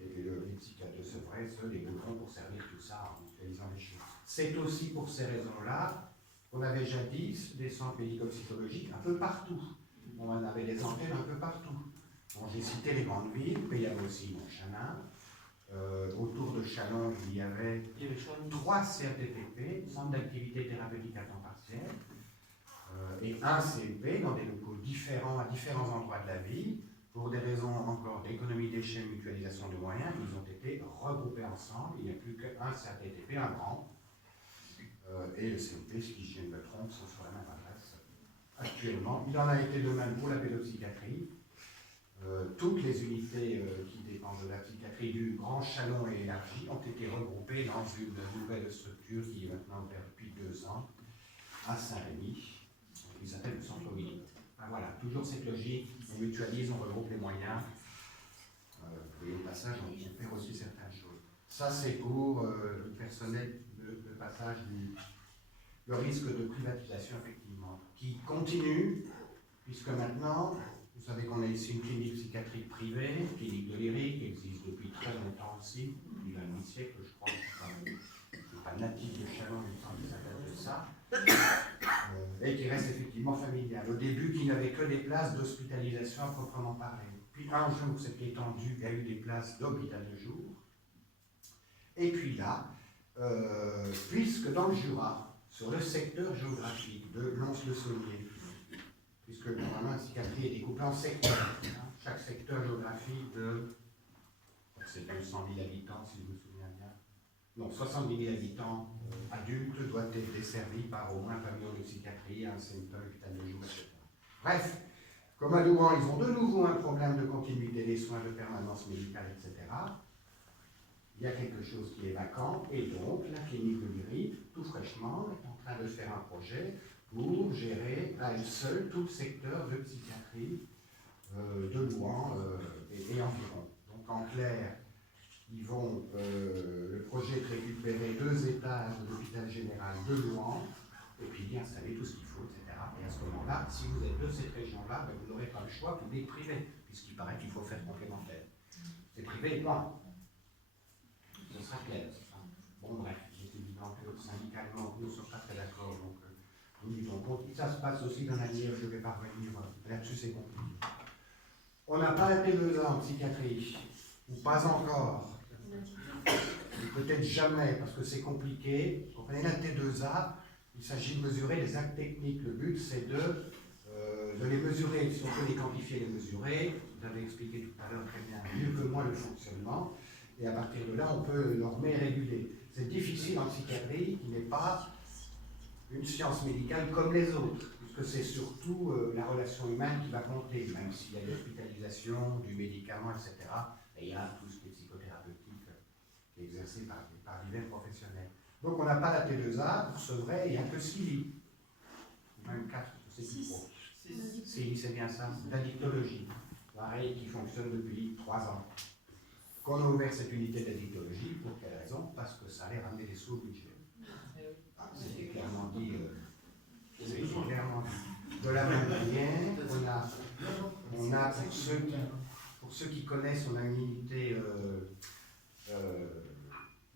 les psychiatres de Sevray se débrouilleront pour servir tout ça en mutualisant les choses. C'est aussi pour ces raisons-là qu'on avait jadis des centres médico-psychologiques un peu partout. On en avait des antennes un peu partout. Bon, j'ai cité les grandes villes, mais il y avait aussi Montchanin. Autour de Châlons, il y avait 3 CRTPP, centres d'activité thérapeutique à temps partiel, et un CMP dans des locaux différents à différents endroits de la ville. Pour des raisons encore d'économie d'échelle, mutualisation de moyens, ils ont été regroupés ensemble. Il n'y a plus qu'un CRTPP, un grand, et le CMP, si je ne me trompe, sont sur la même adresse actuellement. Il en a été de même pour la pédopsychiatrie. Toutes les unités qui dépendent de la psychiatrie du Grand Châlons et élargi ont été regroupées dans une nouvelle structure qui est maintenant ouverte depuis 2 ans à Saint-Rémy, qui s'appelle le Centre Willy. Ben voilà, toujours cette logique, on mutualise, on regroupe les moyens, et au passage, on fait aussi certaines choses. Ça, c'est pour le personnel, le passage le risque de privatisation, effectivement, qui continue, puisque maintenant, vous savez qu'on a ici une clinique psychiatrique privée, une clinique de Léry, qui existe depuis très longtemps aussi, depuis un demi-siècle, je crois. Je ne suis pas natif de Châlons, il me semble que ça date de ça. Et qui reste effectivement familiale. Au début, qui n'avait que des places d'hospitalisation à proprement parler. Puis un jour, cette étendue, il y a eu des places d'hôpital de jour. Et puis là, puisque dans le Jura, sur le secteur géographique de Lons-le-Saunier, puisque normalement la psychiatrie est découpée en secteurs. Chaque secteur géographique de, c'est 200 000 habitants si je me souviens bien, non, 70 000 habitants adultes doivent être desservis par au moins un pavillon de psychiatrie, un centre hôpital de jour, etc. Bref, comme à Louan, ils ont de nouveau un problème de continuité des soins, de permanence médicale, etc. Il y a quelque chose qui est vacant, et donc la clinique de Léry, tout fraîchement, est en train de faire un projet pour gérer à elle seule tout le secteur de psychiatrie de Louan et environ. Donc en clair, ils vont, le projet de récupérer 2 étages de l'hôpital général de Louan, et puis d'y installer tout ce qu'il faut, etc. Et à ce moment-là, si vous êtes de cette région-là, ben vous n'aurez pas le choix, vous êtes privé, puisqu'il paraît qu'il faut faire complémentaire. C'est privé et loin. Ce sera clair. Bon bref, il est évident que syndicalement, nous ne sommes pas très d'accord, donc nous nous rendons compte. Ça se passe aussi dans la manière, je ne vais pas revenir là-dessus, c'est compliqué. On n'a pas été 2 ans en psychiatrie, ou pas encore. Peut-être jamais, parce que c'est compliqué. Quand on est la T2A, il s'agit de mesurer les actes techniques. Le but, c'est de les mesurer. Si on peut les quantifier, les mesurer, vous avez expliqué tout à l'heure très bien, mieux que moi, le fonctionnement. Et à partir de là, on peut normer et réguler. C'est difficile en psychiatrie, qui n'est pas une science médicale comme les autres, puisque c'est surtout la relation humaine qui va compter, même s'il y a l'hospitalisation, du médicament, etc. Et il y a tout ce qui est psychothérapeutique qui est exercé par divers professionnels. Donc on n'a pas la T2A, pour ce vrai, il n'y a que 6 lits. Même 4, je ne sais plus trop. 6 lits, c'est bien ça, d'addictologie. Pareil, qui fonctionne depuis 3 ans. qu'on a ouvert cette unité d'addictologie. Pour quelle raison? Parce que ça allait ramener des sous au budget. Ah, c'était clairement dit. C'est clairement dit. De la même manière, on a pour ceux qui connaissent, on a une unité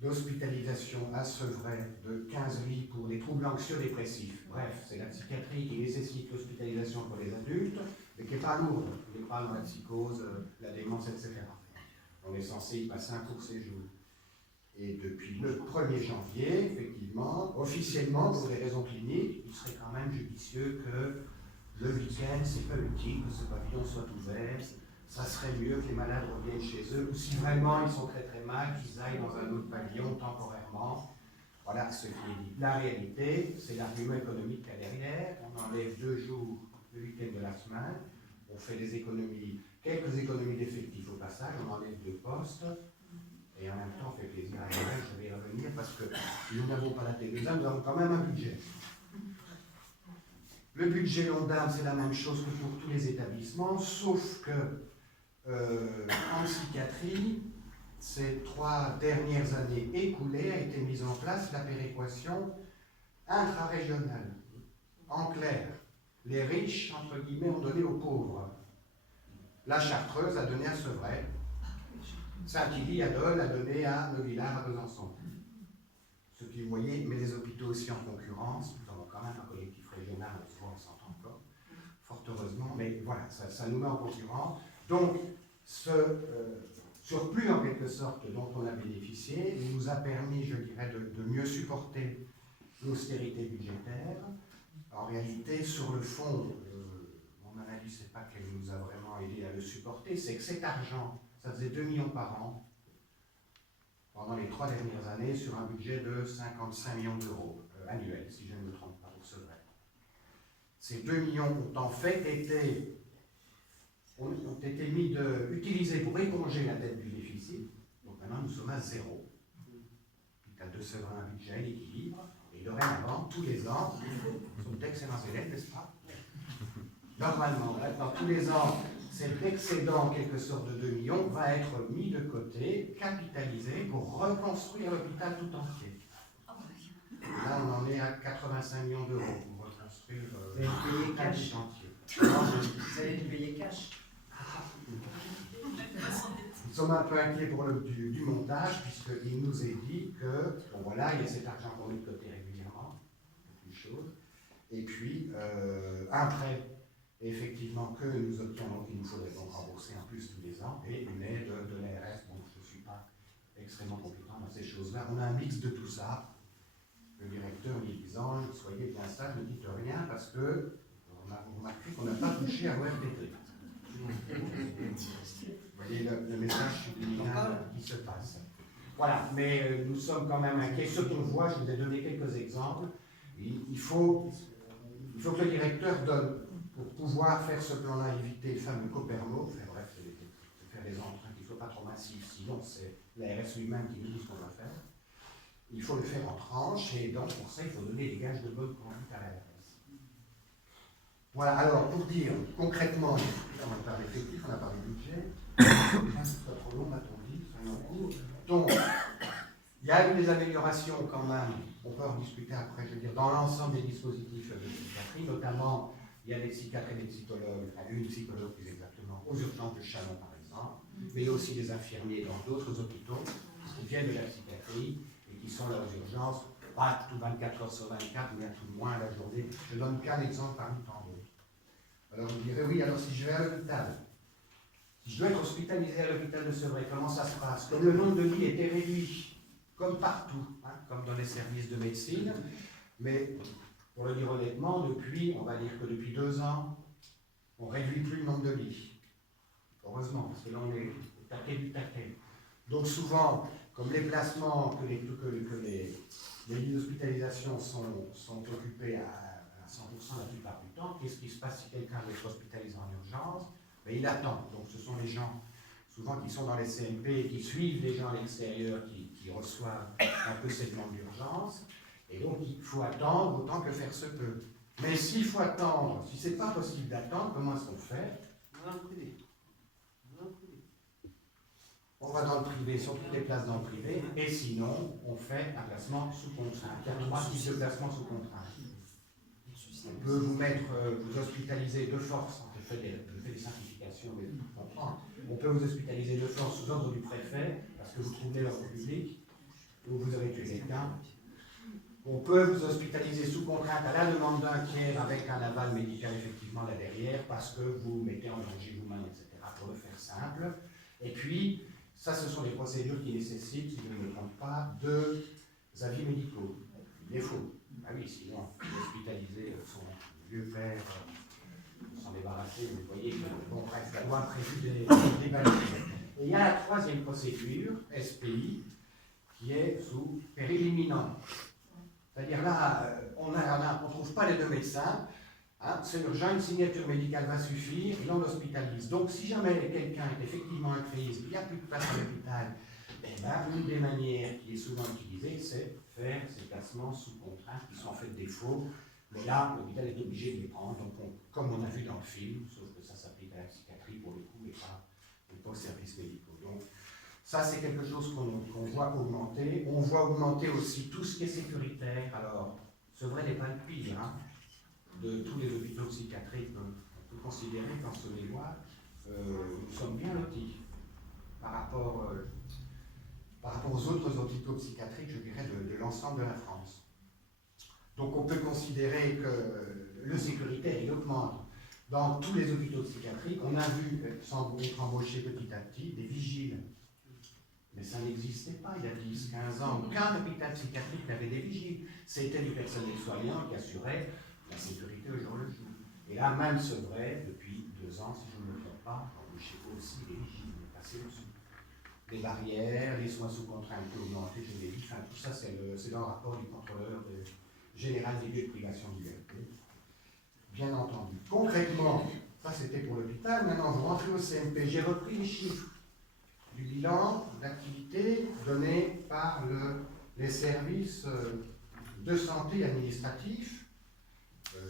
d'hospitalisation à Sevray de 15 lits pour les troubles anxio-dépressifs. Bref, c'est la psychiatrie qui nécessite l'hospitalisation pour les adultes, mais qui n'est pas lourde. On n'est pas dans la psychose, la démence, etc. On est censé y passer un court séjour. Et depuis le 1er janvier, effectivement, officiellement, pour des raisons cliniques, il serait quand même judicieux que le week-end, c'est pas utile que ce pavillon soit ouvert. Ça serait mieux que les malades reviennent chez eux, ou si vraiment ils sont très très mal, qu'ils aillent dans un autre pavillon temporairement. Voilà ce qui est dit. La réalité, c'est l'argument économique qu'il y a derrière. On enlève 2 jours le week-end de la semaine, on fait des économies, quelques économies d'effectifs au passage, on enlève 2 postes, et en même temps on fait plaisir à l'élève, je vais y revenir, parce que si nous n'avons pas la T2A, nous avons quand même un budget. Le budget l'Ondam, c'est la même chose que pour tous les établissements, sauf que en psychiatrie, ces 3 dernières années écoulées, a été mise en place la péréquation intra-régionale. En clair, les riches, entre guillemets, ont donné aux pauvres. La Chartreuse a donné à Sevray. Saint-Hilly, à Dole, a donné à Neuvillars, à Besançon. Ce qui, vous voyez, met les hôpitaux aussi en concurrence. Nous avons quand même un collectif régional, on s'entend encore, fort heureusement, mais voilà, ça nous met en concurrence. Donc, ce surplus, en quelque sorte, dont on a bénéficié, nous a permis, je dirais, de mieux supporter l'austérité budgétaire. En réalité, sur le fond, mon analyse, c'est pas qu'elle nous a vraiment aidé à le supporter, c'est que cet argent, ça faisait 2 millions par an, pendant les 3 dernières années, sur un budget de 55 millions d'euros annuels, si je ne me trompe pas, pour ce vrai. Ces 2 millions ont en fait été utilisés pour éponger la dette du déficit. Donc maintenant, nous sommes à 0. L'État de Sevray a un budget à l'équilibre, et dorénavant, tous les ans, nous sommes d'excellents élèves, n'est-ce pas? Normalement, maintenant, tous les ans, cet excédent, en quelque sorte, de 2 millions, va être mis de côté, capitalisé, pour reconstruire l'hôpital tout entier. Là, on en est à 85 millions d'euros pour reconstruire l'hôpital tout entier. Vous allez lui payer cash. Nous sommes un peu inquiets pour du montage, puisqu'il nous est dit que, bon voilà, il y a cet argent qu'on met de côté régulièrement, c'est une chose, et puis un prêt, effectivement, que nous obtenons, qu'il nous faudrait donc rembourser en plus tous les ans, et une aide de l'ARS. Donc je ne suis pas extrêmement compétent dans ces choses-là. On a un mix de tout ça. Le directeur me disant, soyez bien sage, ne dites rien, parce que on a remarqué qu'on n'a pas touché à l'ORTT. Vous voyez le message subliminal qui se passe. Voilà, mais nous sommes quand même inquiets. Ce qu'on voit, je vous ai donné quelques exemples. Il faut que le directeur donne, pour pouvoir faire ce plan-là, éviter le fameux Copermo, bref, c'est faire des emprunts qui ne soient pas trop massifs, sinon c'est l'ARS lui-même qui nous dit ce qu'on va faire. Il faut le faire en tranches, et donc pour ça, il faut donner des gages de bonne conduite à l'ARS. Voilà, alors pour dire concrètement, on a parlé effectif, on a parlé budget, c'est pas trop long, m'a-t-on dit, soyons court. Donc, il y a eu des améliorations quand même, on peut en discuter après, je veux dire, dans l'ensemble des dispositifs de psychiatrie, notamment, il y a des psychiatres et des psychologues, enfin une psychologue plus exactement, aux urgences de Chalon par exemple, mais aussi des infirmiers dans d'autres hôpitaux qui viennent de la psychiatrie et qui sont là aux urgences, pas tout 24 heures sur 24, mais à tout le moins la journée. Je donne qu'un exemple parmi tant d'autres. Alors vous direz, oui, alors si je vais à l'hôpital, si je dois être hospitalisé à l'hôpital de Sevray, comment ça se passe? Comme le nombre de lits était réduit, comme partout, hein, comme dans les services de médecine, mais pour le dire honnêtement, on va dire que depuis 2 ans, on ne réduit plus le nombre de lits. Heureusement, parce que là on est au taquet du taquet. Donc souvent, comme les placements, que les lits d'hospitalisation sont occupés à 100% la plupart du temps, qu'est-ce qui se passe si quelqu'un veut être hospitalisé en urgence? Ben, il attend. Donc ce sont les gens, souvent qui sont dans les CMP, qui suivent les gens à l'extérieur, qui reçoivent un peu cette demande d'urgence. Et donc il faut attendre autant que faire se peut. Mais s'il faut attendre, si ce n'est pas possible d'attendre, comment est-ce qu'on fait? On va soit dans le privé, surtout des places dans le privé, et sinon, on fait un placement sous contrainte. Il y a 3 types de placements sous contrainte. On peut vous mettre, vous hospitaliser de force, je fais des simplifications, mais vous comprenez. On peut vous hospitaliser de force sous ordre du préfet, parce que vous troublez l'ordre public, ou vous avez tué quelqu'un. On peut vous hospitaliser sous contrainte à la demande d'un tiers avec un aval médical effectivement là derrière, parce que vous mettez en danger vous-même, etc. Pour le faire simple. Et puis, ça, ce sont des procédures qui nécessitent, si je ne me trompe pas, 2 avis médicaux. Il est faux. Ah oui, sinon, hospitaliser son vieux père, s'en débarrasser, vous voyez que, bon, bref, la loi prévu des balises. Et il y a la 3e procédure, SPI, qui est sous péril imminent. C'est-à-dire là, on ne trouve pas les 2 médecins, hein, c'est urgent, une signature médicale va suffire, et on l'hospitalise. Donc si jamais quelqu'un est effectivement en crise, il n'y a plus de place à l'hôpital, eh ben, une des manières qui est souvent utilisée, c'est faire ces placements sous contrainte qui sont en fait des faux. Mais là, l'hôpital est obligé de les prendre, donc comme on a vu dans le film, sauf que ça s'applique à la psychiatrie pour le coup et pas aux services médicaux. Donc, ça, c'est quelque chose qu'on voit augmenter. On voit augmenter aussi tout ce qui est sécuritaire. Alors, ce vrai n'est pas le pire, hein, de tous les hôpitaux psychiatriques. On peut considérer qu'en Saône-et-Loire, nous sommes bien lotis par rapport aux autres hôpitaux psychiatriques, je dirais, de l'ensemble de la France. Donc, on peut considérer que le sécuritaire, il augmente. Dans tous les hôpitaux psychiatriques, on a vu, sans être embauché petit à petit, des vigiles. Mais ça n'existait pas il y a 10-15 ans. Aucun hôpital psychiatrique n'avait des vigiles. C'était du personnel soignant qui assurait la sécurité au jour le jour. Et là, même ce vrai, depuis 2 ans, si je ne me trompe pas, chez vous aussi, les vigiles, on est passé dessus. Les barrières, les soins sous contrainte qui ont augmenté, je l'ai dit, enfin, tout ça, c'est dans le rapport du contrôleur général des lieux de privation de liberté. Bien entendu. Concrètement, ça c'était pour l'hôpital, maintenant vous rentrez au CMP. J'ai repris les chiffres du bilan d'activité donné par les services de santé administratifs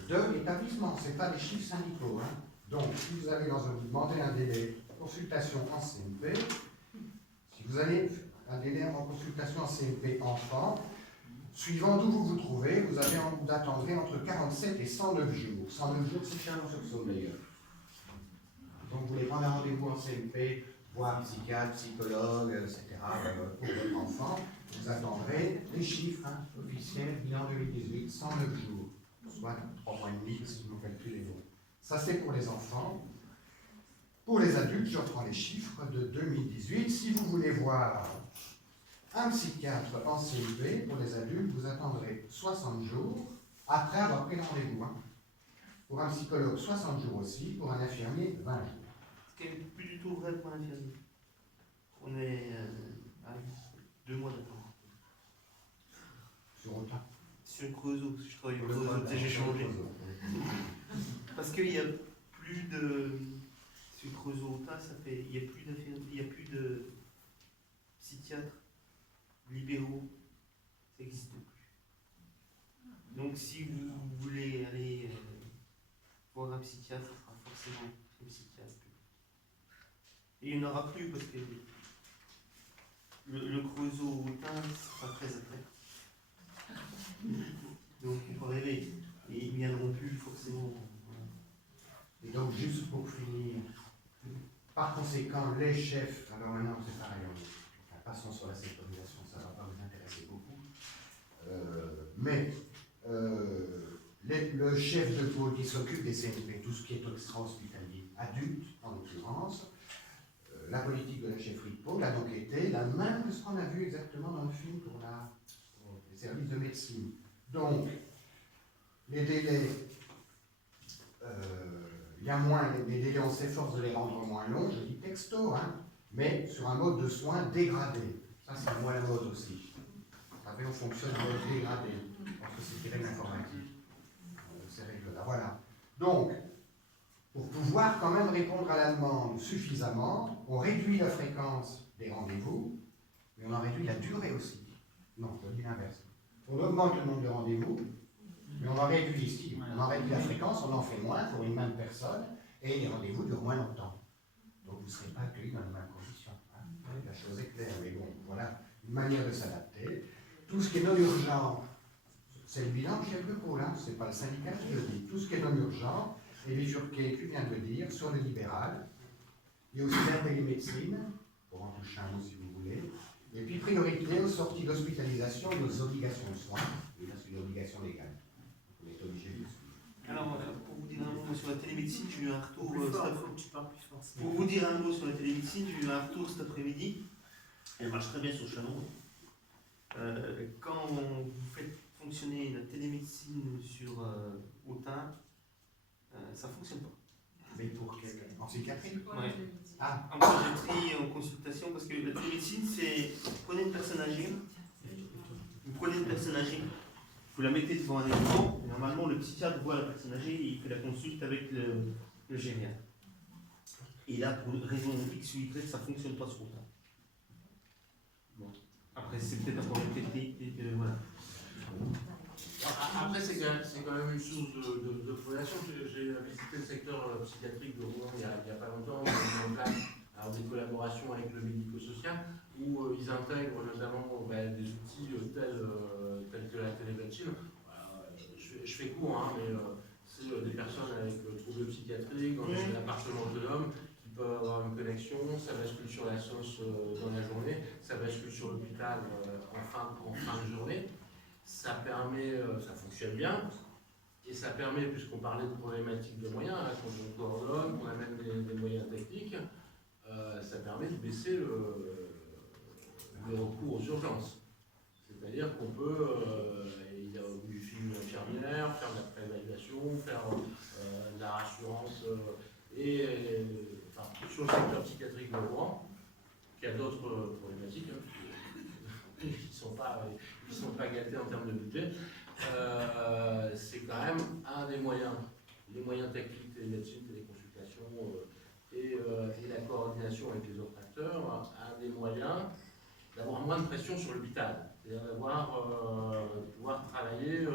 de l'établissement. Ce n'est pas des chiffres syndicaux. Hein. Donc, si vous avez demandé un délai de consultation en CMP, si vous avez un délai en consultation en CMP enfant, suivant d'où vous vous trouvez, vous attendrez entre 47 et 109 jours. 109 jours, c'est Chalon-sur-Saône d'ailleurs. Donc, vous voulez prendre un rendez-vous en CMP, voir psychiatre, psychologue, etc. Pour votre enfant, vous attendrez les chiffres officiels, bilan 2018, 109 jours, soit 3 mois et demi, si je me calcule les bons. Ça, c'est pour les enfants. Pour les adultes, je reprends les chiffres de 2018. Si vous voulez voir un psychiatre en CMP, pour les adultes, vous attendrez 60 jours après avoir pris le rendez-vous. Hein. Pour un psychologue, 60 jours aussi. Pour un infirmier, 20 jours. Ce qui n'est plus du tout vrai pour l'infirmier. On est à 2 mois d'attente. Sur autant. Sur Creusot, parce que je travaille au Creusot, j'ai changé. Parce qu'il n'y a plus de. Sur Creusot-Autun, il n'y a plus de psychiatres libéraux. Ça n'existe plus. Donc si vous voulez aller voir un psychiatre, ce sera forcément un psychiatre. Et il n'y en aura plus parce que le Creusot-Autun, c'est pas très attractif. Donc il faut rêver. Et ils ne viendront plus forcément. Et donc, juste pour finir, par conséquent, les chefs, alors maintenant c'est pareil, passons sur la sécurisation, ça ne va pas vous intéresser beaucoup, mais le chef de pôle qui s'occupe des CNP, tout ce qui est extra-hospitalier, adulte en l'occurrence, la politique de la chefferie de pôle a donc été la même que ce qu'on a vu exactement dans le film pour les services de médecine. Donc, les délais, il y a moins, les délais, on s'efforce de les rendre moins longs, je dis texto, hein, mais sur un mode de soins dégradé. Ça, c'est moins la mode aussi. Vous savez, on fonctionne en mode dégradé. Je pense que c'est tiré de l'informatique. Ces règles-là. Voilà. Donc, pour pouvoir quand même répondre à la demande suffisamment, on réduit la fréquence des rendez-vous, mais on en réduit la durée aussi. Non, je dis l'inverse. On augmente le nombre de rendez-vous, mais on en réduit ici. On en réduit la fréquence, on en fait moins pour une même personne, et les rendez-vous durent moins longtemps. Donc vous ne serez pas accueillis dans les mêmes conditions. Hein. la chose est claire, mais bon, voilà, une manière de s'adapter. Tout ce qui est non urgent, c'est le bilan qui est le pôle, hein, c'est pas le syndicat qui le dit. Tout ce qui est non urgent est bifurqué, tu viens de le dire, sur le libéral. Il y a aussi la télémédecine, pour en toucher un mot si vous voulez. Et puis priorité aux sorties d'hospitalisation et aux obligations de soins. Et là, c'est une obligation légale. On est obligé de le suivre. Alors, pour vous dire un mot sur la télémédecine, j'ai eu un retour. Plus fort, faut que tu parles plus fort. Pour vous dire un mot sur la télémédecine, j'ai eu un retour cet après-midi. Elle marche très bien sur Chalon. Quand vous faites fonctionner la télémédecine sur Autun, ça ne fonctionne pas. Mais pour quel... En psychiatrie? Ouais. Ah, En psychiatrie, en consultation, parce que la télémédecine, c'est vous prenez une personne âgée, vous la mettez devant un écran, et normalement le psychiatre voit la personne âgée et il fait la consulte avec le gériatre. Et là, pour une raison X ou Y, ça ne fonctionne pas sur Autun. Bon. Après, c'est peut-être un problème technique, voilà. Après, c'est quand même une source de progression. J'ai visité le secteur psychiatrique de Rouen il y a pas longtemps. Ils ont mis en place des collaborations avec le médico-social où ils intègrent notamment des outils tels que la télémédecine. Je fais court, hein, mais c'est des personnes avec troubles psychiatriques dans des appartements autonomes qui peuvent avoir une connexion. Ça bascule sur la sauce dans la journée, ça bascule sur l'hôpital en fin de journée. Ça permet, ça fonctionne bien, et ça permet, puisqu'on parlait de problématiques de moyens, hein, quand on coordonne, qu'on amène des moyens techniques, ça permet de baisser le recours aux urgences. C'est-à-dire qu'on peut, il y a au bout du fil une infirmière, faire de la préévaluation, faire de la rassurance, sur le secteur psychiatrique de Rouen, qui a d'autres problématiques, qui ne sont pas gâtés en termes de budget, c'est quand même un des moyens, les moyens techniques, télémédecine, téléconsultation et la coordination avec les autres acteurs, un des moyens d'avoir moins de pression sur l'hôpital, c'est-à-dire pouvoir travailler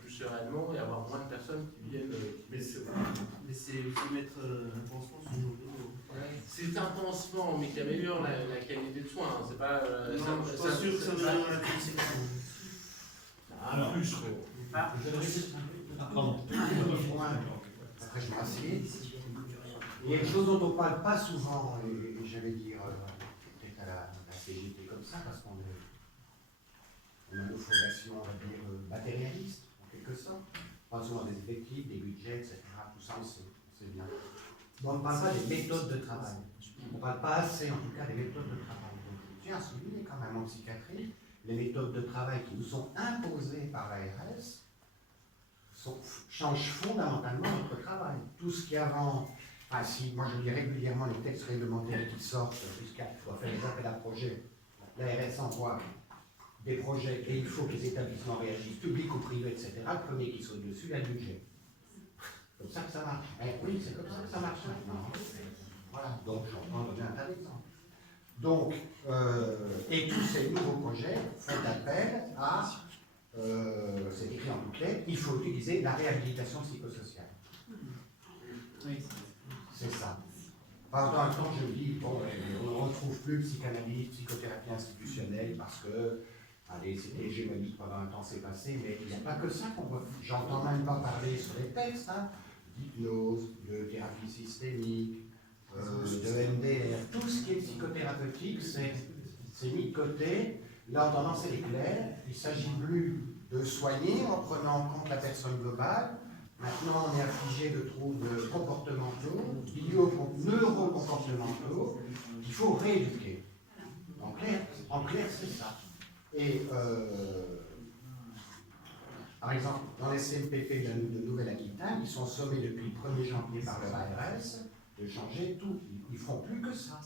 plus sereinement et avoir moins de personnes qui viennent. Mais c'est aussi mettre un pansement sur nos dos. C'est un pansement, mais qui améliore la qualité de soins. Hein. C'est pas. Non, je suis pas sûr que ça va dans la conséquence. Alors, Plus. pardon. après je m'assieds. Il y a une chose dont on ne parle pas souvent, et j'allais dire, peut-être à la CGT comme ça, parce qu'on a nos fondations, on va dire, matérialistes, en quelque sorte. On parle souvent des effectifs, des budgets, etc. Tout ça, on sait bien. Mais on ne parle pas des méthodes de travail. On ne parle pas assez, en tout cas, des méthodes de travail. Donc, je tiens à souligner quand même en psychiatrie, les méthodes de travail qui nous sont imposées par l'ARS changent fondamentalement notre travail. Tout ce qui avant, moi je lis régulièrement les textes réglementaires qui sortent jusqu'à faut faire des appels à projets. L'ARS envoie des projets et il faut que les établissements réagissent, publics ou privés, etc. Le premier qui saute dessus, il a le budget. C'est comme ça que ça marche. Oui, c'est comme ça que ça marche maintenant. Voilà, donc j'en prends un tas d'exemples. Donc, et tous ces nouveaux projets font appel à, c'est écrit en bouclet, il faut utiliser la réhabilitation psychosociale. C'est ça. Pendant un temps, je me dis, bon, on ne retrouve plus psychanalyse, psychothérapie institutionnelle, parce que, allez, c'était hégémonique pendant un temps, c'est passé, mais il n'y a pas que ça qu'on voit. J'entends même pas parler sur les textes, hein, d'hypnose, de thérapie systémique, de MDR, tout ce qui est psychothérapeutique, c'est mis de côté. Là, en tendance, elle est claire. Il ne s'agit plus de soigner en prenant en compte la personne globale. Maintenant, on est affligé de troubles comportementaux, neurocomportementaux. Il faut rééduquer. En clair, c'est ça. Et par exemple, dans les CMPP de Nouvelle-Aquitaine, ils sont sommés depuis le 1er janvier par leur ARS de changer tout. Ils ne feront plus que ça.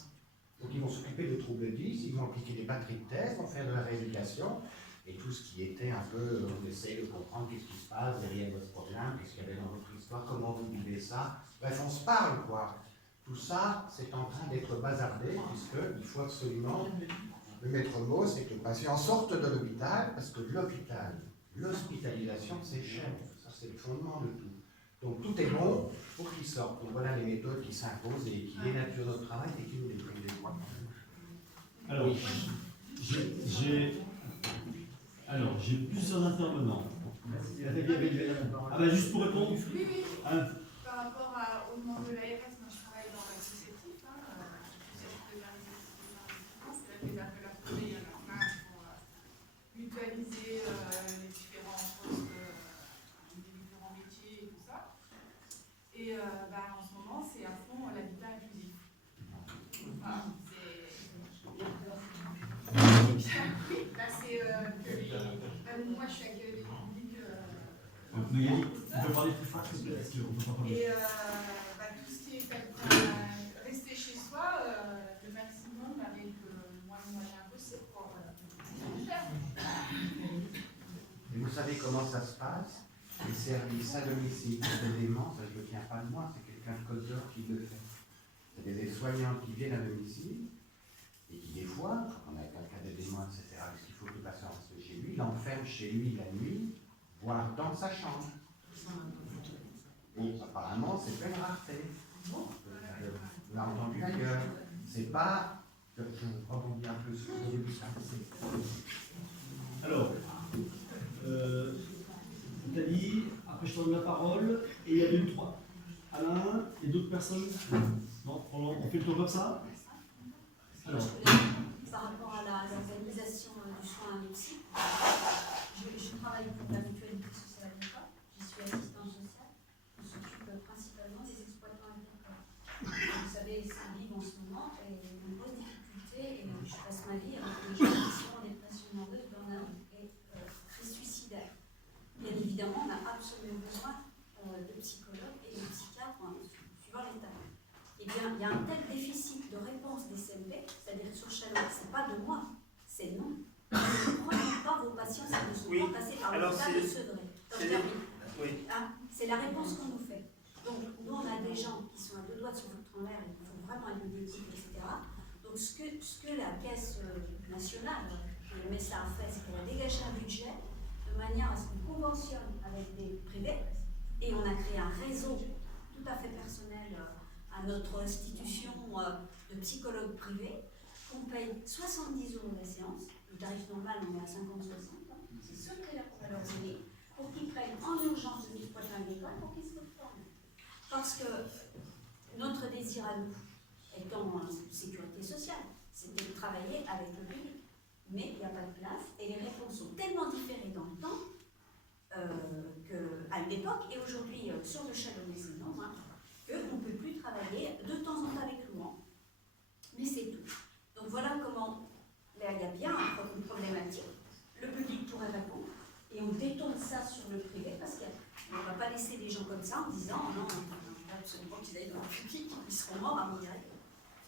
Donc ils vont s'occuper de troubles 10, ils vont appliquer des batteries de tests, vont faire de la rééducation, et tout ce qui était un peu, on essaie de comprendre qu'est-ce qui se passe derrière votre problème, qu'est-ce qu'il y avait dans votre histoire, comment vous vivez ça. Bref, on se parle, quoi. Tout ça, c'est en train d'être bazardé, puisqu'il faut absolument, le maître mot, c'est que le patient sorte de l'hôpital, parce que l'hôpital, l'hospitalisation, c'est cher. Ça, c'est le fondement de tout. Donc tout est bon pour qu'il sorte. Donc voilà les méthodes qui s'imposent et qui dénaturent notre travail et qui nous dépriment des points. j'ai plusieurs intervenants. Ah ben juste pour répondre. Oui, oui. Hein, Par rapport au demande de l'ARS, moi je travaille dans l'associatif, c'est là que les appels à projets, il y en a plein pour mutualiser les différents postes, les différents métiers et tout ça. Et en ce moment, c'est à fond l'habitat inclusif. Voilà, moi je suis accueillie publique. Magali, tu peux parler plus fort s'il te plaît, parce qu'on peut pas parler. Et tout ce qui est rester chez soi, le maximum avec le moins de moyens possible. Et vous savez comment ça se passe? Les services à domicile pour l'élément, ça je ne tiens pas de moi, c'est quelqu'un de Côte d'Or qui le fait. C'est des aides-soignantes qui viennent à domicile et qui, des fois, quand on a quelqu'un d'élément, etc., parce qu'il faut que la sorte de chez lui, l'enferme chez lui la nuit, voire dans sa chambre. Et apparemment, c'est pas une rareté. On l'a entendu ailleurs. C'est pas. Je rebondis un peu sur le début. Alors, Nathalie, après je te donne la parole, et il y avait eu 3. Alain, et d'autres personnes? Non, on fait le tour comme ça? Alors. Par rapport à l'organisation du soin à domicile, je travaille pour la mutualité sociale agricole, j'y suis assistante sociale, on s'occupe principalement des exploitants agricoles. Vous savez, ce qu'ils vivent en ce moment est une grosse difficulté, et je passe ma vie avec des gens qui sont en dépression nerveuse, burn-out et crise suicidaire. Bien évidemment, on a absolument besoin de psychologues et de psychiatres, suivant l'état. Eh bien, il y a un tel déficit de réponse des CMP, c'est-à-dire sur Chalon, c'est pas de moi, c'est non. Ne prenez pas vos patients, ça ne sont pas passés par l'hôpital de Sevré. C'est la réponse qu'on nous fait. Donc, nous, on a des gens qui sont à 2 doigts de se foutre en l'air et qui font vraiment une politique, etc. Donc, ce que la Caisse nationale, le MESA a fait, c'est qu'elle a dégagé un budget de manière à ce qu'on conventionne avec des privés, et on a créé un réseau tout à fait personnel à notre institution de psychologues privés, qu'on paye 70 € la séance. Le tarif normal, on est à 50-60. C'est ce qu'elle a pour leur donner, pour qu'ils prennent en urgence des exploitants agricoles pour qu'ils se reforment. Parce que notre désir à nous, étant en sécurité sociale, c'était de travailler avec le public. Mais il n'y a pas de place et les réponses sont tellement différées dans le temps qu'à une époque, et aujourd'hui sur le Chalonnais, c'est non, qu'on ne peut plus travailler de temps en temps avec Louan. Mais c'est tout. Donc voilà comment, là il y a bien une problématique, le public pourrait répondre, et on détourne ça sur le privé, parce qu'on ne va pas laisser les gens comme ça en disant non, on ne va absolument qu'ils aillent dans le public, ils seront morts à mon direct.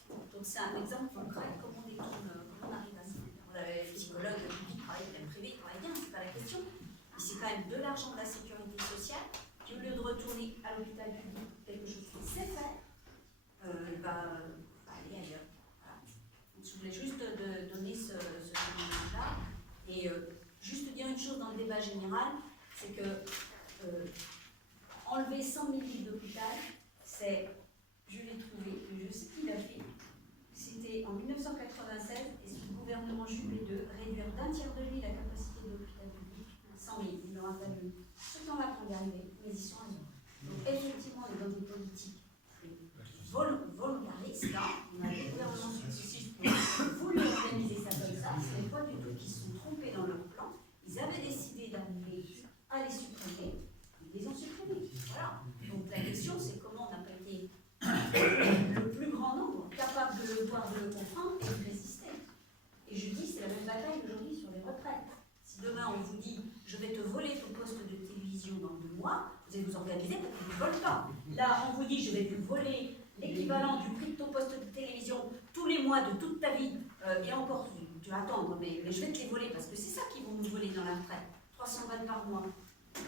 Donc c'est un exemple concret, comment on détourne, comment on arrive à ça. Les psychologues, le public travaille, le privé travaille bien, c'est pas la question. Mais c'est quand même de l'argent de la sécurité sociale qui, au lieu de retourner à l'hôpital public, quelque chose qui sait faire, va aller ailleurs. Voilà. Donc, je voulais juste donner ce témoignage-là. Et juste dire une chose dans le débat général, c'est que enlever 100 000 lits d'hôpital, c'est, je l'ai trouvé, je sais qui l'a fait, c'était en 1996, et sous le gouvernement Juppé II, réduire d'1 tiers de lit la capacité de l'hôpital public, 100 000, il n'aura pas fallu ce temps-là pour y arriver, mais ils y sont arrivés. Donc effectivement, on est dans des politiques volontaristes, on a des gouvernements successifs qui ont voulu organiser ça comme ça, ce n'est pas du tout qu'ils se sont trompés dans leur plan, ils avaient décidé d'arriver à les supprimer, ils les ont supprimés, voilà. Donc la question c'est comment on n'a pas été le plus grand nombre capable de le voir, de le comprendre et de résister. Et je dis, c'est la même bataille aujourd'hui sur les retraites. Si demain on vous dit, je vais te voler ton poste de télévision dans 2 mois, vous allez vous organiser pour qu'on ne vous vole pas. Là, on vous dit, je vais te voler l'équivalent du prix de ton poste de télévision tous les mois de toute ta vie, et encore, tu vas attendre, mais je vais te les voler, parce que c'est ça qu'ils vont nous voler dans la retraite. 300 balles par mois,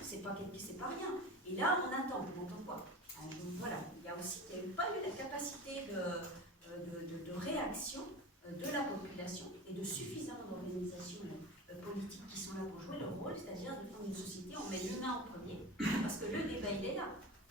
c'est pas rien. Et là, on attend, on entend quoi? Donc voilà, il n'y a pas eu la capacité de réaction de la population et de suffisamment d'organisations politiques qui sont là pour jouer leur rôle, c'est-à-dire de prendre une société, on met l'humain en premier, parce que le débat il est là.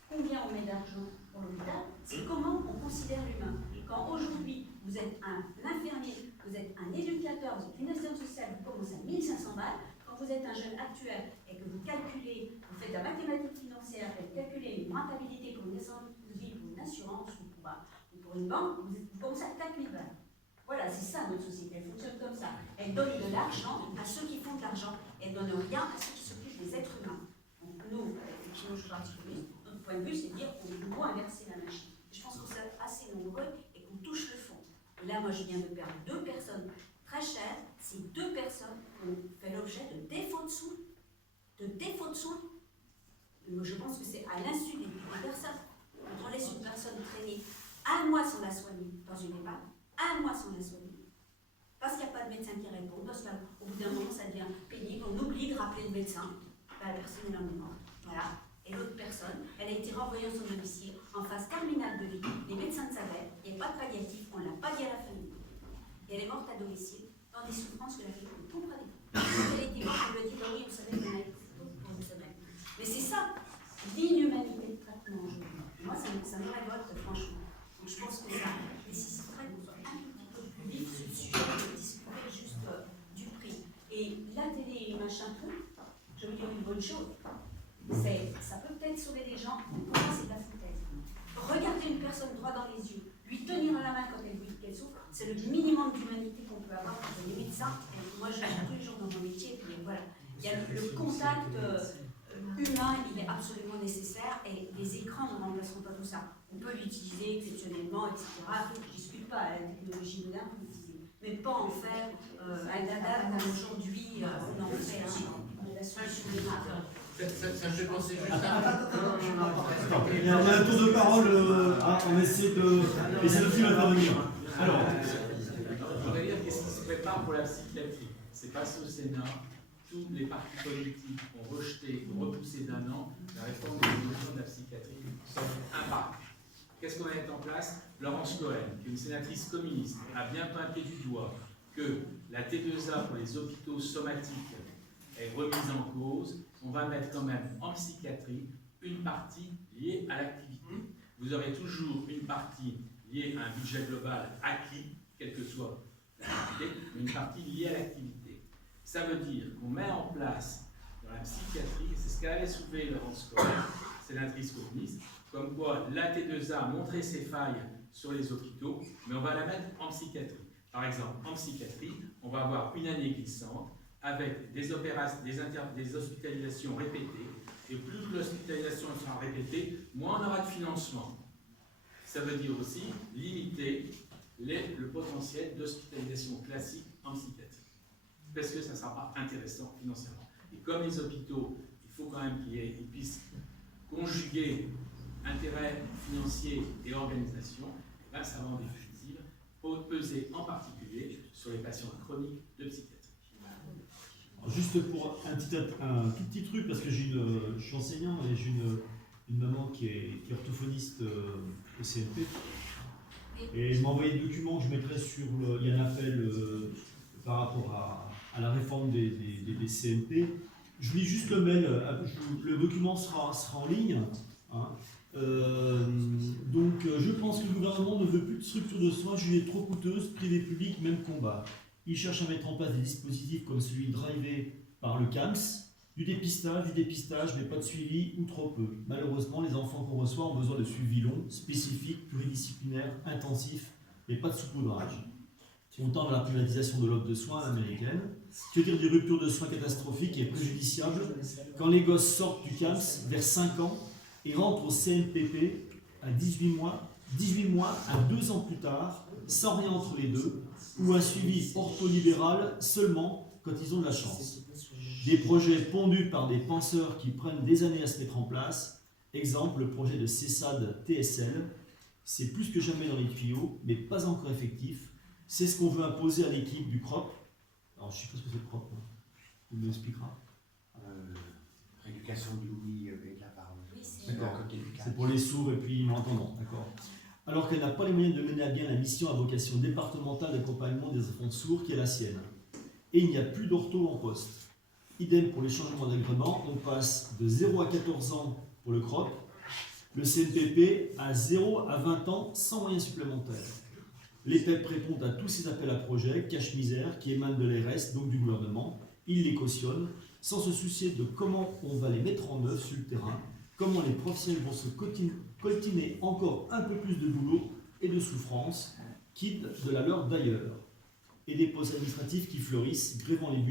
Combien on met d'argent pour l'hôpital? C'est comment on considère l'humain. Quand aujourd'hui vous êtes un infirmier, vous êtes un éducateur, heure, vous êtes une assistante sociale, vous commencez à 1500 balles. Quand vous êtes un jeune actuel et que vous calculez, vous faites de la mathématique financière, et vous calculez une rentabilité pour une assurance vie, pour une assurance ou pour une banque, vous commencez à 4000 balles. Voilà, c'est ça notre société, elle fonctionne comme ça. Elle donne de l'argent à ceux qui font de l'argent, elle ne donne rien à ceux qui s'occupent des êtres humains. Donc nous, effectivement, je parle notre point de vue, c'est de dire qu'on doit inverser la machine. Je pense qu'on est assez nombreux et qu'on touche le fond. Et là, moi, je viens de perdre 2 personnes très chères. Ces 2 personnes ont fait l'objet de défaut de soins. De défaut de soins. Je pense que c'est à l'insu des personnes. Quand on laisse une personne traîner 1 mois sans la soigner dans une EHPAD, 1 mois sans la soigner, parce qu'il n'y a pas de médecin qui répond, parce qu'au bout d'un moment, ça devient pénible, on oublie de rappeler le médecin, la personne est là morte. Voilà. Et l'autre personne, elle a été renvoyée à son domicile en phase terminale de vie. Les médecins le savaient, il n'y a pas de palliatif, on ne l'a pas dit à la famille. Et elle est morte à domicile dans des souffrances que la famille ne comprenait pas. Quand elle était morte, on lui a dit, bah oui, vous savez, il y en a pour une semaine. Mais c'est ça, l'inhumanité de traitement aujourd'hui. Moi, ça me révolte, franchement. Donc je pense que ça nécessiterait qu'on soit un petit peu plus vif sur le sujet de discuter juste du prix. Et la télé, machin, tout, je veux dire une bonne chose. Ça peut peut-être sauver des gens, mais pour moi, c'est de la foutaise. Regarder une personne droit dans les yeux, lui tenir la main quand elle dit qu'elle souffre, c'est le minimum d'humanité qu'on peut avoir pour les médecins. Et moi, je suis tous les jours dans mon métier, et puis voilà. Il y a le contact humain, il est absolument nécessaire, et les écrans ne remplaceront pas tout ça. On peut l'utiliser exceptionnellement, etc. Je ne discute pas, la technologie moderne, mais pas en faire un dada comme aujourd'hui, on en fait la solution des marques. Ça me fait penser juste Il y a un tour de parole, on essaie de plus intervenir. Alors, je voudrais dire qu'est-ce qui se prépare pour la psychiatrie. C'est passé au Sénat, tous les partis politiques ont rejeté, ont repoussé d'1 an la réforme de l'évolution de la psychiatrie, sauf un parti. Qu'est-ce qu'on va mettre en place? Laurence Cohen, qui est une sénatrice communiste, a bien pointé du doigt que la T2A pour les hôpitaux somatiques est remise en cause. On va mettre quand même en psychiatrie une partie liée à l'activité. Vous aurez toujours une partie liée à un budget global acquis, quelle que soit l'activité, mais une partie liée à l'activité. Ça veut dire qu'on met en place dans la psychiatrie, c'est ce qu'avait soulevé Laurence Cohen, sénatrice communiste, comme quoi la T2A a montré ses failles sur les hôpitaux, mais on va la mettre en psychiatrie. Par exemple, en psychiatrie, on va avoir une année glissante avec des hospitalisations répétées, et plus l'hospitalisation sera répétée, moins on aura de financement. Ça veut dire aussi limiter le potentiel d'hospitalisation classique en psychiatrie, parce que ça ne sera pas intéressant financièrement. Et comme les hôpitaux, il faut quand même qu'ils puissent conjuguer intérêt financier et organisation, et bien ça va en définitive peser en particulier sur les patients chroniques de psychiatrie. Juste pour un tout petit truc, parce que je suis enseignant et j'ai une maman qui est orthophoniste au CNP. Et elle m'a envoyé des documents que je mettrai sur il y a un appel par rapport à la réforme des CNP. Je lis juste le mail, le document sera en ligne. Hein. Donc je pense que le gouvernement ne veut plus de structures de soins jugées trop coûteuses, privées publiques, même combat. Il cherche à mettre en place des dispositifs comme celui drivé par le CAMS, du dépistage, mais pas de suivi ou trop peu. Malheureusement, les enfants qu'on reçoit ont besoin de suivi long, spécifique, pluridisciplinaire, intensif, mais pas de saupoudrage. On tend vers la privatisation de l'offre de soins américaine, que dire des ruptures de soins catastrophiques et préjudiciables quand les gosses sortent du CAMS vers 5 ans et rentrent au CNPP à 18 mois à 2 ans plus tard, sans rien entre les deux, ou un suivi ortholibéral seulement quand ils ont de la chance. Des projets pondus par des penseurs qui prennent des années à se mettre en place. Exemple, le projet de CESAD TSL. C'est plus que jamais dans les tuyaux, mais pas encore effectif. C'est ce qu'on veut imposer à l'équipe du CROP. Alors, je ne sais pas ce que c'est le CROP. Il nous expliquera. Rééducation de l'ouïe avec la parole. Oui, c'est pour les sourds et puis malentendants, d'accord. Alors qu'elle n'a pas les moyens de mener à bien la mission à vocation départementale d'accompagnement des enfants sourds qui est la sienne. Et il n'y a plus d'ortho en poste. Idem pour les changements d'agrément, on passe de 0 à 14 ans pour le CROP, le CNPP à 0 à 20 ans sans moyens supplémentaires. Les PEP répondent à tous ces appels à projets, cache-misère, qui émanent de l'ARS, donc du gouvernement. Ils les cautionnent, sans se soucier de comment on va les mettre en œuvre sur le terrain, comment les professionnels vont se coltiner encore un peu plus de boulot et de souffrance, quitte de la leur d'ailleurs. Et des postes administratifs qui fleurissent, grévant les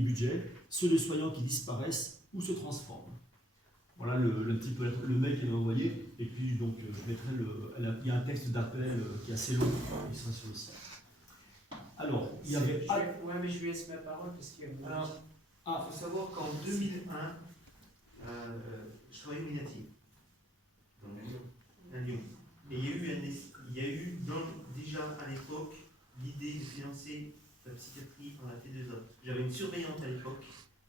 budgets, ceux de soignants qui disparaissent ou se transforment. Voilà le petit peu le mail qu'il m'a envoyé. Et puis donc je mettrai il y a un texte d'appel qui est assez long, qui sera sur le site. Alors, il y avait. Ouais, mais je lui laisse ma parole parce qu'il y a. Alors, il faut savoir qu'en 2001, je travaillais au Minati, à Lyon. Et il y a eu déjà à l'époque l'idée de financer la psychiatrie en la T2A. J'avais une surveillante à l'époque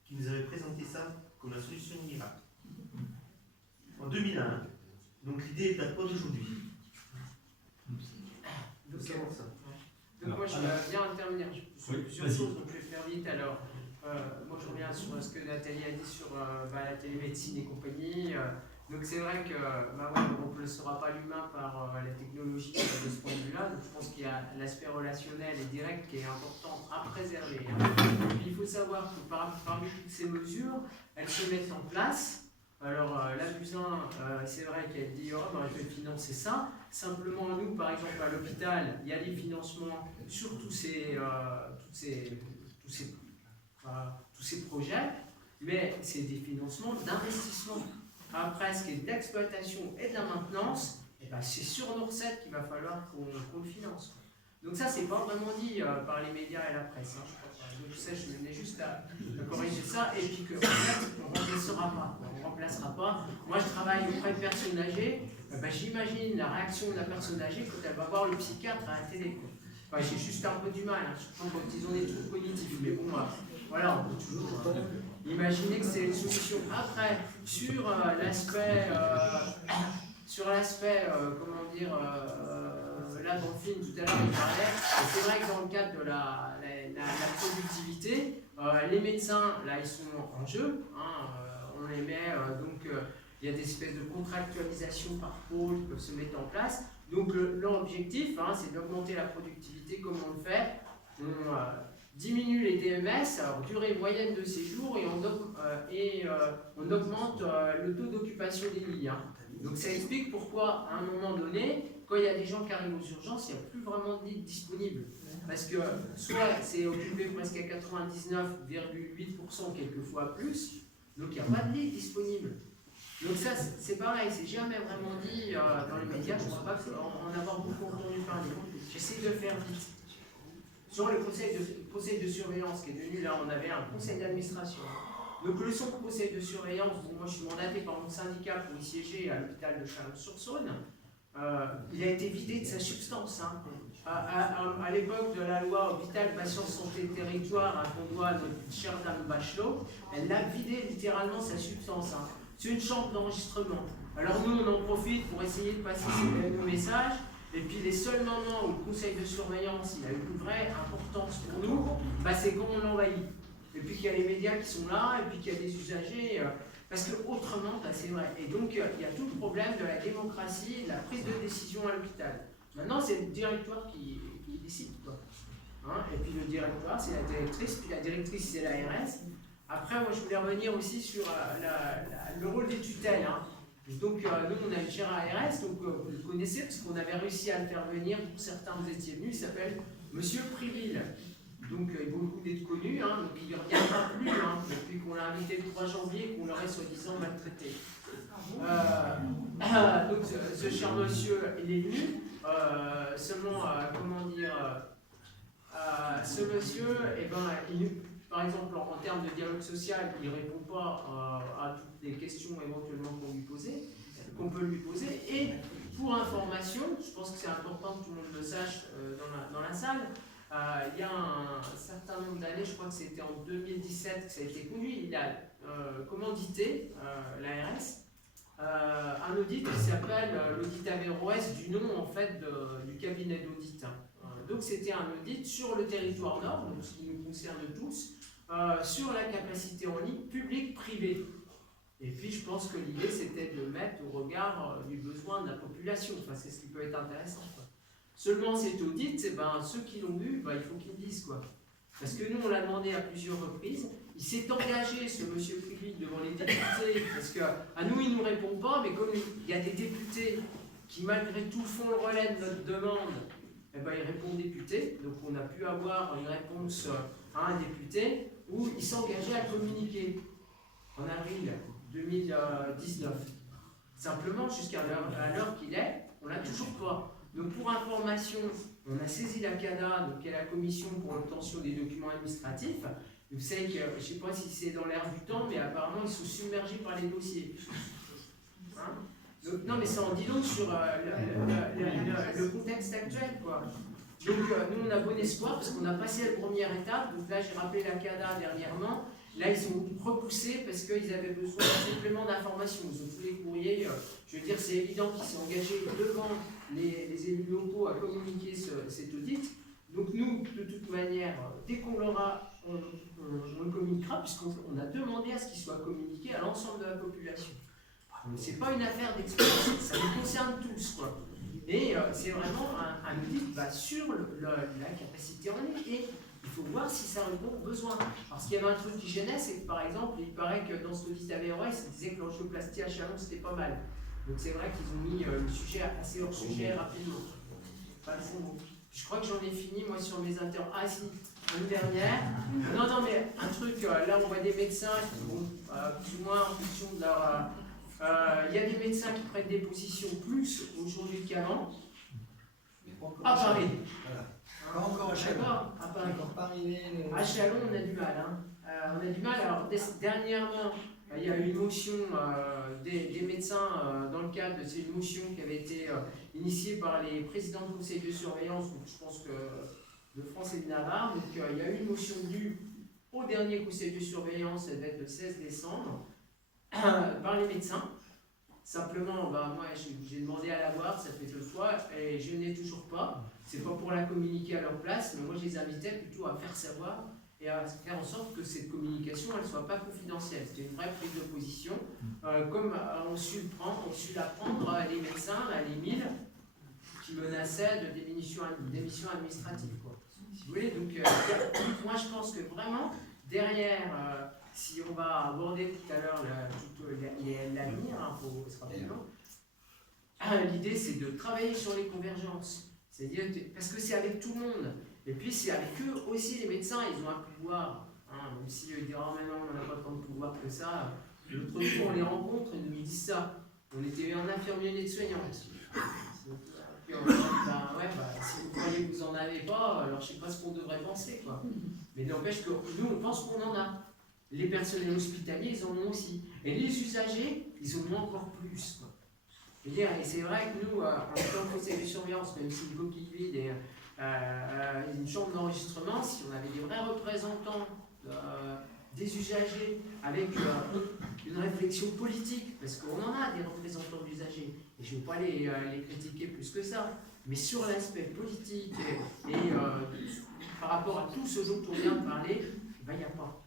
qui nous avait présenté ça comme la solution miracle. En 2001. Donc l'idée date pas d'aujourd'hui. Il faut savoir ça. Donc moi je vais bien intervenir sur plusieurs choses, donc je vais faire vite. Alors, moi je reviens sur ce que Nathalie a dit sur la télémédecine et compagnie. Donc c'est vrai que on ne le saura pas l'humain par la technologie de ce point de vue-là. Donc je pense qu'il y a l'aspect relationnel et direct qui est important à préserver. Et puis il faut savoir que parmi toutes ces mesures, elles se mettent en place. Alors la Buzyn, c'est vrai qu'elle dit je vais financer ça. Simplement nous, par exemple à l'hôpital, il y a des financements sur tous ces projets, mais c'est des financements d'investissement. Après, ce qui est d'exploitation et de la maintenance, c'est sur nos recettes qu'il va falloir qu'on le finance. Donc ça, c'est pas vraiment dit par les médias et la presse. Hein, je crois pas. Donc ça, je venais juste à corriger ça, et puis qu'en fait, on ne remplacera pas. Moi, je travaille auprès de personnes âgées. J'imagine la réaction de la personne âgée quand elle va voir le psychiatre à la télé. J'ai juste un peu du mal, surtout quand ils ont des trucs cognitifs. Mais bon, voilà, on peut toujours imaginer que c'est une solution. Après, sur l'aspect, comment dire, là dans le film tout à l'heure il parlait, c'est vrai que dans le cadre de la productivité, les médecins là ils sont en jeu, on les met donc il y a des espèces de contractualisation par pôle qui peuvent se mettre en place. Donc leur objectif c'est d'augmenter la productivité. Comme on le fait, on diminue les DMS, alors durée moyenne de séjour, et on augmente le taux d'occupation des lits. Donc ça explique pourquoi, à un moment donné, quand il y a des gens qui arrivent aux urgences, il n'y a plus vraiment de lits disponibles. Parce que soit c'est occupé presque à 99,8%, quelquefois plus, donc il n'y a pas de lits disponibles. Donc ça, c'est pareil, c'est jamais vraiment dit dans les médias, je ne crois pas en avoir beaucoup entendu parler. J'essaie de faire vite. Sur le conseil de surveillance qui est devenu, là on avait un conseil d'administration. Donc le conseil de surveillance, moi je suis mandaté par mon syndicat pour y siéger à l'hôpital de Chalon-sur-Saône, il a été vidé de sa substance. À l'époque de la loi hôpital, patient, santé, territoire, qu'on doit à notre chère dame Bachelot, elle l'a vidé littéralement sa substance. C'est une chambre d'enregistrement. Alors nous on en profite pour essayer de passer nos messages. Et puis les seuls moments où le conseil de surveillance il a eu une vraie importance pour nous, c'est quand on l'envahit. Et puis qu'il y a les médias qui sont là, et puis qu'il y a des usagers, parce que autrement, c'est vrai. Et donc il y a tout le problème de la démocratie et de la prise de décision à l'hôpital. Maintenant c'est le directoire qui décide, quoi. Et puis le directoire c'est la directrice, puis la directrice c'est l'ARS. Après moi je voulais revenir aussi sur le rôle des tutelles. Donc nous on a une chaire ARS, donc vous le connaissez parce qu'on avait réussi à le faire venir, pour certains vous étiez venus, il s'appelle Monsieur Priville. Donc il vaut le coup d'être connu, donc il ne reviendra plus depuis qu'on l'a invité le 3 janvier et qu'on l'aurait soi-disant maltraité. Donc ce cher monsieur il est venu, seulement ce monsieur, par exemple en termes de dialogue social, il ne répond pas à toutes les questions éventuellement qu'on peut lui poser. Et pour information, je pense que c'est important que tout le monde le sache dans la salle, il y a un certain nombre d'années, je crois que c'était en 2017 que ça a été conduit, il a commandité l'ARS un audit qui s'appelle l'audit Averroès, du nom en fait du cabinet d'audit. Donc c'était un audit sur le territoire nord, donc ce qui nous concerne tous, sur la capacité en ligne publique-privée. Et puis je pense que l'idée c'était de mettre au regard du besoin de la population, c'est ce qui peut être intéressant. Seulement cet audit, eh ben, ceux qui l'ont vu, ben, il faut qu'ils le disent, quoi. Parce que nous, on l'a demandé à plusieurs reprises. Il s'est engagé, ce monsieur Privic, devant les députés, parce qu'à nous, il ne nous répond pas, mais comme il y a des députés qui, malgré tout, font le relais de notre demande, eh ben, il répond député. Donc, on a pu avoir une réponse à un député où il s'engageait à communiquer en avril 2019. Simplement, jusqu'à l'heure qu'il est, on l'a toujours pas. Donc, pour information, on a saisi la CADA, donc, qui est la commission pour l'obtention des documents administratifs. Vous savez que, je ne sais pas si c'est dans l'air du temps, mais apparemment, ils sont submergés par les dossiers. Hein? Donc, non, mais ça en dit donc sur le contexte actuel, quoi. Donc, nous, on a bon espoir, parce qu'on a passé la première étape. Donc là, j'ai rappelé la CADA dernièrement. Là, ils sont repoussés parce qu'ils avaient besoin d'un complément d'information. Ils ont tous les courriers. Je veux dire, c'est évident qu'ils sont engagés devant les élus locaux à communiquer cet audit. Donc nous, de toute manière, dès qu'on l'aura, on le communiquera, puisqu'on a demandé à ce qu'il soit communiqué à l'ensemble de la population. Ce n'est pas une affaire d'expérience, ça nous concerne tous, quoi. Et c'est vraiment un audit sur la capacité en ligne. Et il faut voir si ça répond aux besoins. Parce qu'il y avait un truc qui gênait, c'est que par exemple, il paraît que dans cet audit AVROS, ils disaient que l'angioplastie à Chalon, c'était pas mal. Donc c'est vrai qu'ils ont mis le sujet assez hors sujet rapidement. Pas le bon mot. Je crois que j'en ai fini, moi, sur mes inter... Ah si, une dernière. Non, mais un truc, là, on voit des médecins qui vont plus ou moins en fonction de leur... Il y a des médecins qui prennent des positions plus aujourd'hui qu'avant. À Paris. Voilà. Pas encore à Chalon. À Paris. Encore pas arrivé. À Chalon, on a du mal. Hein. On a du mal. Alors, dernièrement, il y a eu une motion des médecins dans le cadre de cette motion qui avait été initiée par les présidents de conseil de surveillance, donc je pense que de France et de Navarre. Donc, il y a eu une motion due au dernier conseil de surveillance, ça devait être le 16 décembre, par les médecins. Simplement, moi j'ai demandé à la voir, ça fait 2 fois, et je n'ai toujours pas. C'est pas pour la communiquer à leur place, mais moi je les invitais plutôt à faire savoir et à faire en sorte que cette communication elle soit pas confidentielle. C'était une vraie prise de position, comme on su la prendre les médecins, les 1000 qui menaçaient de démission administrative, quoi. Si vous voulez, donc moi je pense que vraiment derrière. Si on va aborder tout à l'heure l'avenir, ce sera plus long, l'idée c'est de travailler sur les convergences. C'est-à-dire, parce que c'est avec tout le monde. Et puis c'est avec eux aussi, les médecins, ils ont un pouvoir. Même si eux disent, oh maintenant on n'a pas tant de pouvoir que ça. L'autre fois on les rencontre et ils nous disent ça. On était un infirmier et soignant. Puis on dit, si vous croyez que vous n'en avez pas, alors je ne sais pas ce qu'on devrait penser, quoi. Mais n'empêche que nous on pense qu'on en a. Les personnels hospitaliers, ils en ont aussi. Et les usagers, ils en ont encore plus, quoi. Je veux dire, et c'est vrai que nous, en tant que conseil de surveillance, même si une coquille vide et une chambre d'enregistrement, si on avait des vrais représentants des usagers avec une réflexion politique, parce qu'on en a des représentants d'usagers, et je ne vais pas les critiquer plus que ça, mais sur l'aspect politique et par rapport à tout ce dont on vient de parler, il n'y a pas.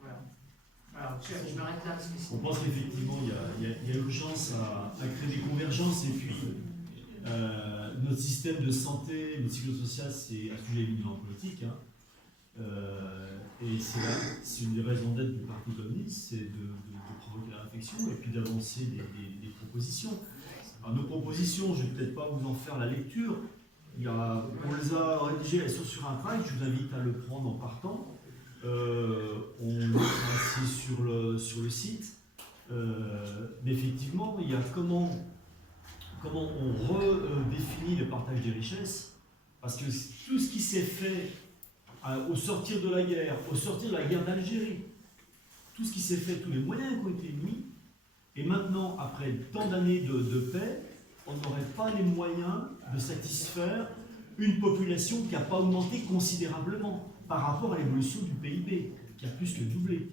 Voilà. Alors, je m'arrête là. On pense qu'effectivement, il y a urgence à créer des convergences et puis notre système de santé médico-social, c'est un sujet éminemment politique. Et c'est une des raisons d'être du Parti communiste, c'est de provoquer la réflexion et puis d'avancer des propositions. Alors, nos propositions, je ne vais peut-être pas vous en faire la lecture. On les a rédigées, elles sont sur un tract, je vous invite à le prendre en partant. On est assis sur le site, mais effectivement, il y a comment on redéfinit le partage des richesses, parce que tout ce qui s'est fait au sortir de la guerre d'Algérie, tout ce qui s'est fait, tous les moyens qui ont été mis, et maintenant, après tant d'années de paix, on n'aurait pas les moyens de satisfaire une population qui n'a pas augmenté considérablement par rapport à l'évolution du PIB, qui a plus que doublé.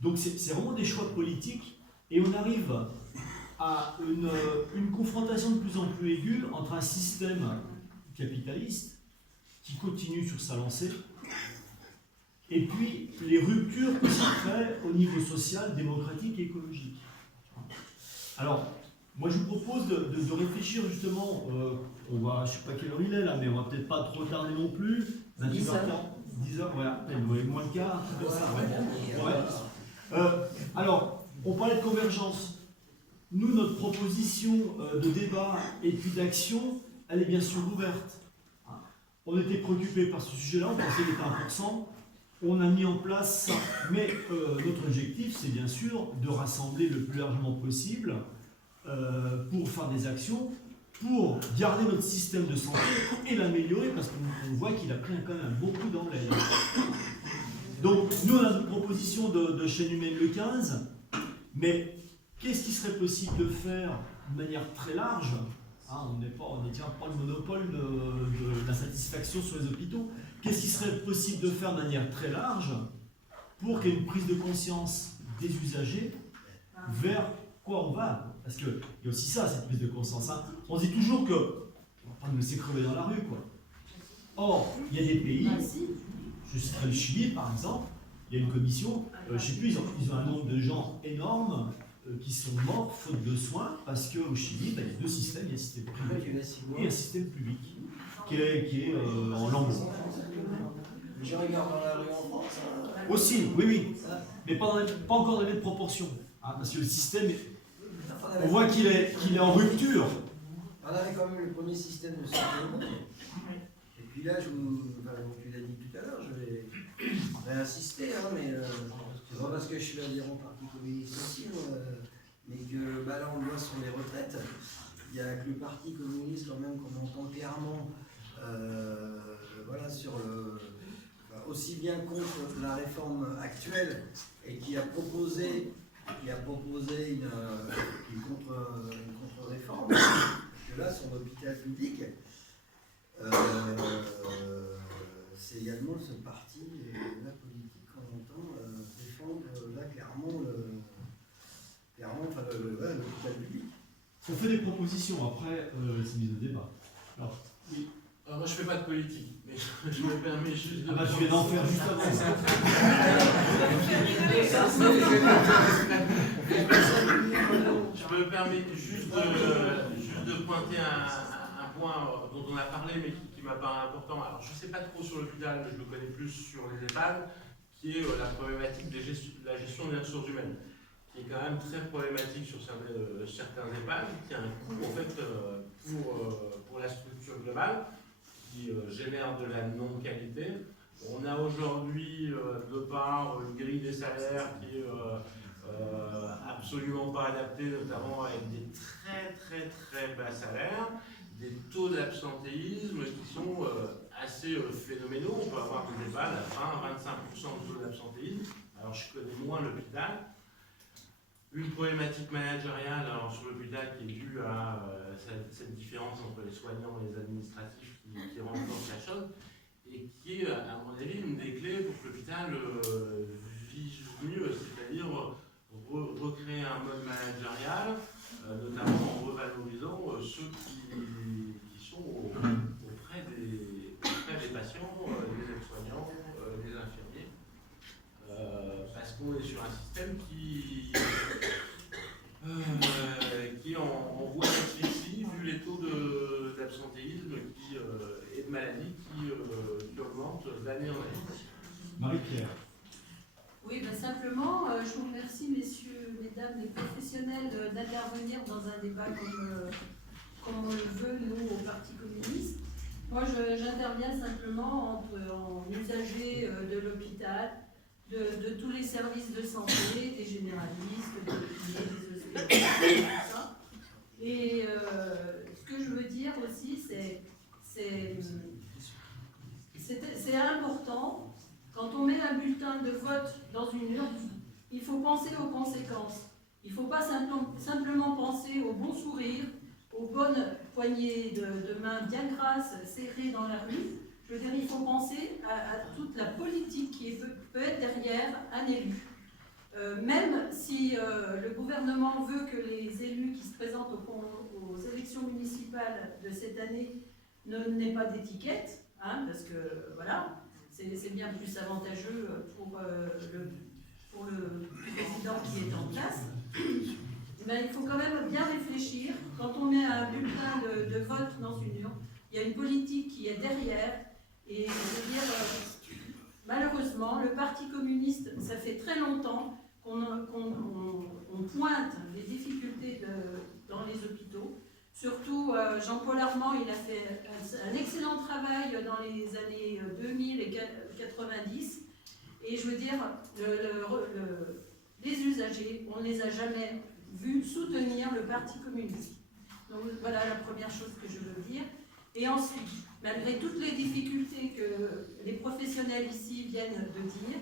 Donc c'est vraiment des choix politiques, et on arrive à une confrontation de plus en plus aiguë entre un système capitaliste qui continue sur sa lancée, et puis les ruptures qui se créent au niveau social, démocratique et écologique. Alors, moi je vous propose de réfléchir justement on va, je ne sais pas quelle heure il est là, mais on va peut-être pas trop tarder non plus. 28h40, 10h, voilà, vous voyez moins le quart, un truc comme ça. Ouais. Alors, on parlait de convergence. Nous, notre proposition de débat et puis d'action, elle est bien sûr ouverte. On était préoccupés par ce sujet-là, on pensait qu'il était important. On a mis en place ça. Mais notre objectif, c'est bien sûr de rassembler le plus largement possible pour faire des actions, pour garder notre système de santé et l'améliorer, parce qu'on voit qu'il a pris quand même un bon coup dans l'aile. Donc, nous, on a une proposition de chaîne humaine le 15, mais qu'est-ce qui serait possible de faire de manière très large? On ne détient pas le monopole de la satisfaction sur les hôpitaux. Qu'est-ce qui serait possible de faire de manière très large pour qu'il y ait une prise de conscience des usagers vers quoi on va? Parce qu'il y a aussi ça, cette prise de conscience. On dit toujours que on va pas nous laisser crever dans la rue, quoi. Or, il y a des pays, je citerai le Chili par exemple, il y a une commission, je ne sais plus, ils ont un nombre de gens énorme qui sont morts faute de soins, parce qu'au Chili, il y a deux systèmes, il y a un système privé et un système public qui est en lambeaux. Les gens regardent dans la rue en France. Aussi, oui, mais pas encore dans les mêmes proportions, parce que le système, on voit qu'il est en rupture. On avait quand même le premier système de santé au monde. Et puis là, tu l'as dit tout à l'heure, je vais insister, mais c'est pas parce que je suis adhérent au Parti communiste aussi, mais que là on le voit sur les retraites. Il n'y a que le Parti communiste quand même qu'on entend clairement sur aussi bien contre la réforme actuelle et qui a proposé une contre-réforme. Parce que là, son hôpital public, c'est également ce parti la politique qu'on entend défendre là clairement l'hôpital public. On fait des propositions, après c'est mis au débat. Alors, oui. Alors moi je fais pas de politique, mais je me permets juste de... je viens d'en faire juste avant. Je me permets juste de pointer un point dont on a parlé, mais qui m'a paru important. Alors je ne sais pas trop sur l'hôpital, mais je le connais plus sur les EHPAD, qui est la problématique de la gestion des ressources humaines, qui est quand même très problématique sur certains EHPAD, qui a un coût en fait pour la structure globale, qui génère de la non-qualité. On a aujourd'hui, de part, une grille des salaires qui est absolument pas adaptée, notamment avec des très bas salaires, des taux d'absentéisme qui sont assez phénoménaux. On peut avoir des EHPAD à 20-25% de taux d'absentéisme. Alors je connais moins l'hôpital. Une problématique managériale sur l'hôpital qui est due à cette différence entre les soignants et les administratifs qui renforce la chose et qui est, à mon avis, une des clés pour que l'hôpital vive mieux, c'est-à-dire recréer un mode managérial, notamment en revalorisant ceux qui sont auprès des patients, les aides-soignants, les infirmiers, parce qu'on est sur un système qui est en voie d'asphyxie, vu les taux d'absentéisme et de maladies qui augmentent d'année en année. Marie-Pierre. Oui, simplement, je vous remercie, messieurs, mesdames, les professionnels, d'intervenir dans un débat comme on le veut, nous, au Parti communiste. Moi, j'interviens simplement en usager de l'hôpital, de tous les services de santé, des généralistes, des kinés, des hospitaliers, tout ça. Et ce que je veux dire aussi, c'est important, quand on met un bulletin de vote dans une urne, il faut penser aux conséquences. Il ne faut pas simplement penser au bon sourire, aux bonnes poignées de main bien grasses, serrées dans la rue. Je veux dire, il faut penser à toute la politique qui peut être derrière un élu. Même si le gouvernement veut que les élus qui se présentent aux élections municipales de cette année n'aient pas d'étiquette, parce que voilà, c'est bien plus avantageux pour le président qui est en place. il faut quand même bien réfléchir. Quand on met un bulletin de vote dans une urne, il y a une politique qui est derrière. Et je veux dire, malheureusement, le Parti communiste, ça fait très longtemps qu'on pointe les difficultés dans les hôpitaux. Surtout, Jean-Paul Armand, il a fait un excellent travail dans les années 2000 et 90. Et je veux dire, les usagers, on ne les a jamais vus soutenir le Parti communiste. Donc voilà la première chose que je veux dire. Et ensuite, malgré toutes les difficultés que les professionnels ici viennent de dire,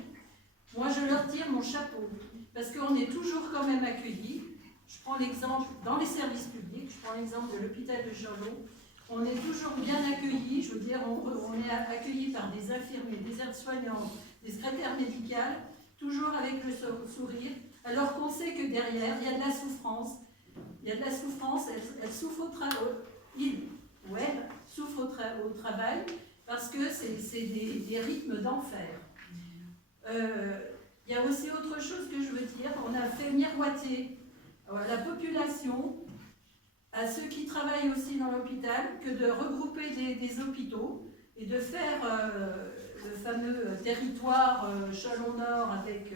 moi je leur tire mon chapeau. Parce qu'on est toujours quand même accueillis. Je prends l'exemple dans les services publics, je prends l'exemple de l'hôpital de Chalon. On est toujours bien accueillis, je veux dire, on est accueillis par des infirmiers, des aides-soignants, des secrétaires médicales, toujours avec le sourire, alors qu'on sait que derrière, il y a de la souffrance. Il y a de la souffrance, elle souffre au travail. Souffre au travail parce que c'est des rythmes d'enfer. Il y a aussi autre chose que je veux dire, on a fait miroiter la population à ceux qui travaillent aussi dans l'hôpital que de regrouper des hôpitaux et de faire le fameux territoire Chalon-Nord avec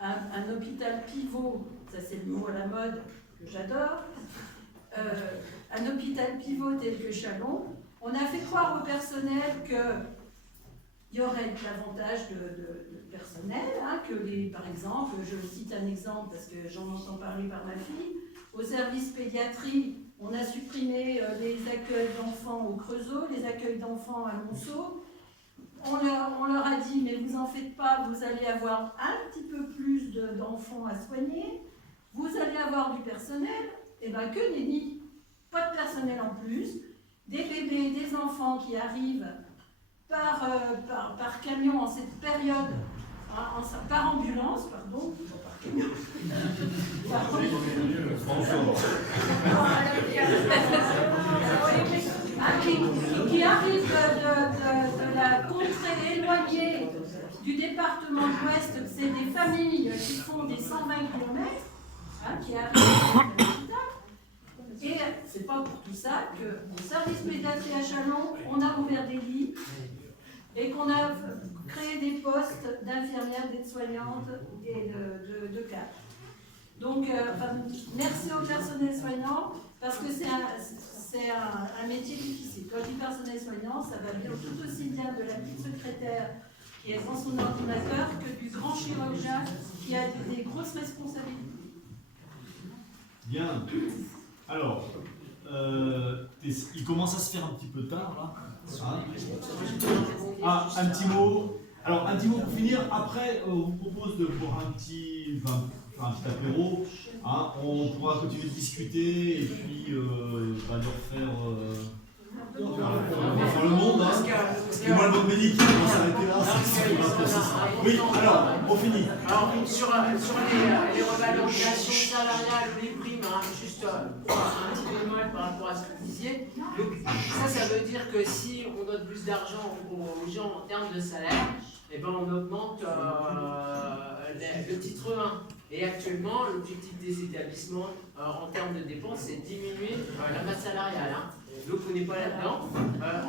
un hôpital pivot, ça c'est le mot à la mode que j'adore, un hôpital pivot tel que Chalon. On a fait croire au personnel qu'il y aurait davantage de personnel, par exemple, je cite un exemple parce que j'en entends parler par ma fille, au service pédiatrie, on a supprimé les accueils d'enfants au Creusot, les accueils d'enfants à Monceau. On leur a dit, mais vous en faites pas, vous allez avoir un petit peu plus d'enfants à soigner, vous allez avoir du personnel, et bien que nenni, pas de personnel en plus, des bébés, des enfants qui arrivent par camion en cette période, par ambulance, pardon, pas par camion. Qui arrivent de la contrée éloignée du département de l'Ouest, c'est des familles qui font des 120 km, qui arrivent à l'hôpital. Et c'est pas pour tout ça qu'au service pédiatrie à Chalon, on a ouvert des lits et qu'on a créé des postes d'infirmières, d'aides-soignantes et de cadres. Donc, merci au personnel soignant, parce que c'est un métier difficile. Quand je dis personnel soignant, ça va bien tout aussi bien de la petite secrétaire qui est devant son ordinateur que du grand chirurgien qui a des grosses responsabilités. Bien. Alors, il commence à se faire un petit peu tard, là. Un petit mot. Alors, un petit mot pour finir. Après, on vous propose de boire un petit apéro. On pourra continuer de discuter et puis de refaire le monde. Et moi, le monde médical, on va s'arrêter là. Oui, alors, on finit. Alors, sur les revalorisations salariales ou les primes, juste un petit bémol par rapport à ce que vous disiez. Ça veut dire que si on donne plus d'argent aux gens en termes de salaire, eh ben on augmente le titre 1. Et actuellement, l'objectif des établissements en termes de dépenses, c'est de diminuer la masse salariale. Donc on n'est pas là-dedans.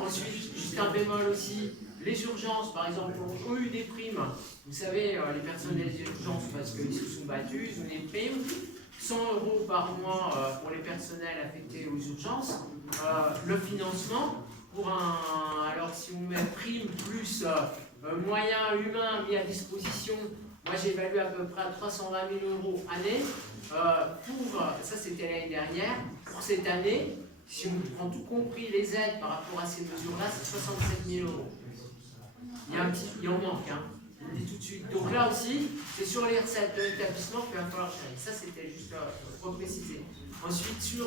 Ensuite, juste un bémol aussi, les urgences, par exemple, ont eu des primes. Vous savez, les personnels des urgences, parce qu'ils se sont battus, ils ont des primes. 100 € par mois pour les personnels affectés aux urgences. Le financement, alors si on met prime plus moyens humains mis à disposition, moi j'ai évalué à peu près à 320 000 € année. Ça c'était l'année dernière. Pour cette année, si on prend tout compris les aides par rapport à ces mesures-là, c'est 67 000 €. Il en manque, je le dis tout de suite. Donc là aussi, c'est sur les recettes de l'établissement qu'il va falloir gérer. Ça c'était juste pour préciser. Ensuite, je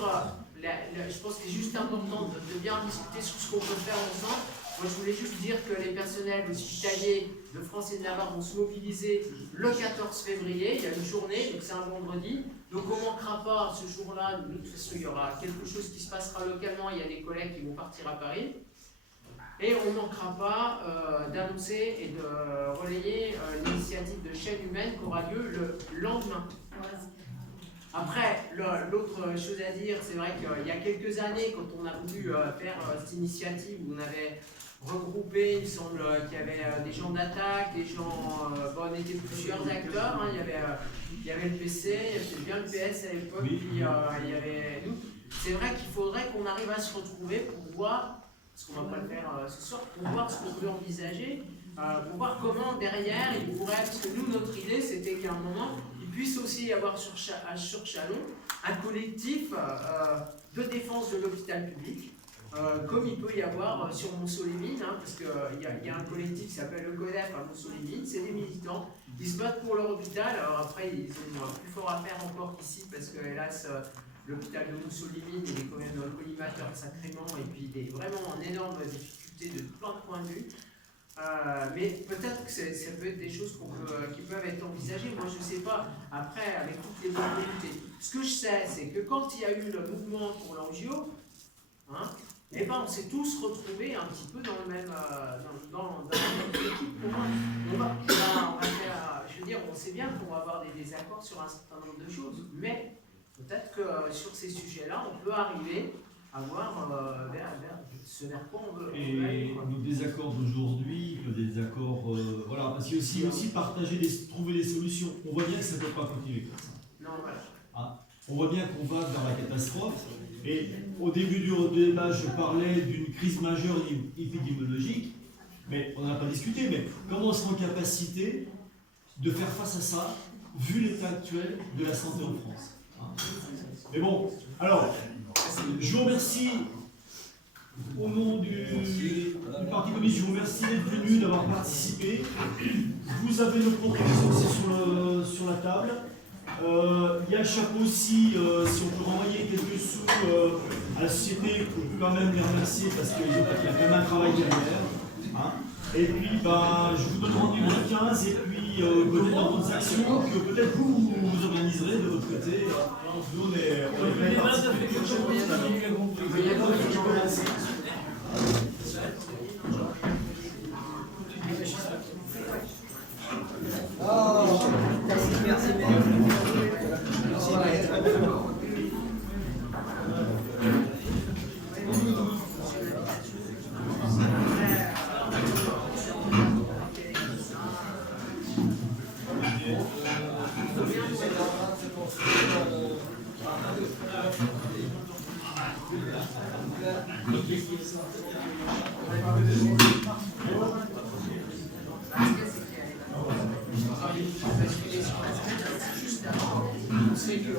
pense qu'il est juste important de bien discuter sur ce qu'on peut faire ensemble. Moi, je voulais juste dire que les personnels hospitaliers de France et de Navarre vont se mobiliser le 14 février. Il y a une journée, donc c'est un vendredi. Donc on ne manquera pas ce jour-là. De toute façon, il y aura quelque chose qui se passera localement. Il y a des collègues qui vont partir à Paris. Et on ne manquera pas d'annoncer et de relayer l'initiative de chaîne humaine qui aura lieu le lendemain. Après, l'autre chose à dire, c'est vrai qu'il y a quelques années, quand on a voulu faire cette initiative, où on avait regroupé, il me semble qu'il y avait des gens d'attaque, des gens, on était plusieurs acteurs, hein, il y avait le PC, il y avait bien le PS à l'époque, puis il y avait nous. C'est vrai qu'il faudrait qu'on arrive à se retrouver pour voir, parce qu'on ne va pas le faire ce soir, pour voir ce qu'on peut envisager, pour voir comment derrière il pourrait, parce que nous, notre idée, c'était qu'à un moment, il puisse aussi y avoir sur Chalon un collectif de défense de l'hôpital public, comme il peut y avoir sur Montceau-les-Mines, hein, parce qu'il y a un collectif qui s'appelle le CODEF à Montceau-les-Mines, c'est des militants, ils se battent pour leur hôpital. Alors après, ils ont plus fort à faire encore qu'ici, parce que hélas, l'hôpital de Montceau-les-Mines, il est quand même dans le collimateur sacrément, et puis il est vraiment en énorme difficulté de plein de points de vue. Mais peut-être que ça peut être des choses qui peuvent être envisagées. Moi, je ne sais pas, après, avec toutes les volontés. Ce que je sais, c'est que quand il y a eu le mouvement pour l'angio, hein, eh ben, on s'est tous retrouvés un petit peu dans le même dans la même équipe. On va faire, je veux dire, on sait bien qu'on va avoir des désaccords sur un certain nombre de choses, mais peut-être que sur ces sujets-là, on peut arriver à voir vers ce vers quoi on veut. Et nos désaccords d'aujourd'hui, des désaccords, voilà, parce qu'il y a aussi partager, trouver des solutions. On voit bien que ça ne peut pas continuer comme ça. Non, voilà. Hein, on voit bien qu'on va vers la catastrophe. Et au début du débat, je parlais d'une crise majeure épidémiologique, mais on n'a pas discuté. Mais comment on sera en capacité de faire face à ça, vu l'état actuel de la santé en France, hein. Mais bon, alors, je vous remercie. Au nom du Parti communiste, je vous remercie d'être venu, d'avoir participé. Vous avez nos propositions aussi sur la table. Il y a le chapeau aussi, si on peut renvoyer quelques sous à la société, on peut quand même les remercier parce qu'il y a quand même un travail derrière. Hein. Et puis, je vous donne rendez-vous le 15 et puis peut-être dans d'autres actions que peut-être vous organiserez de votre côté. Nous, on est prêts à participer. Merci. C'est que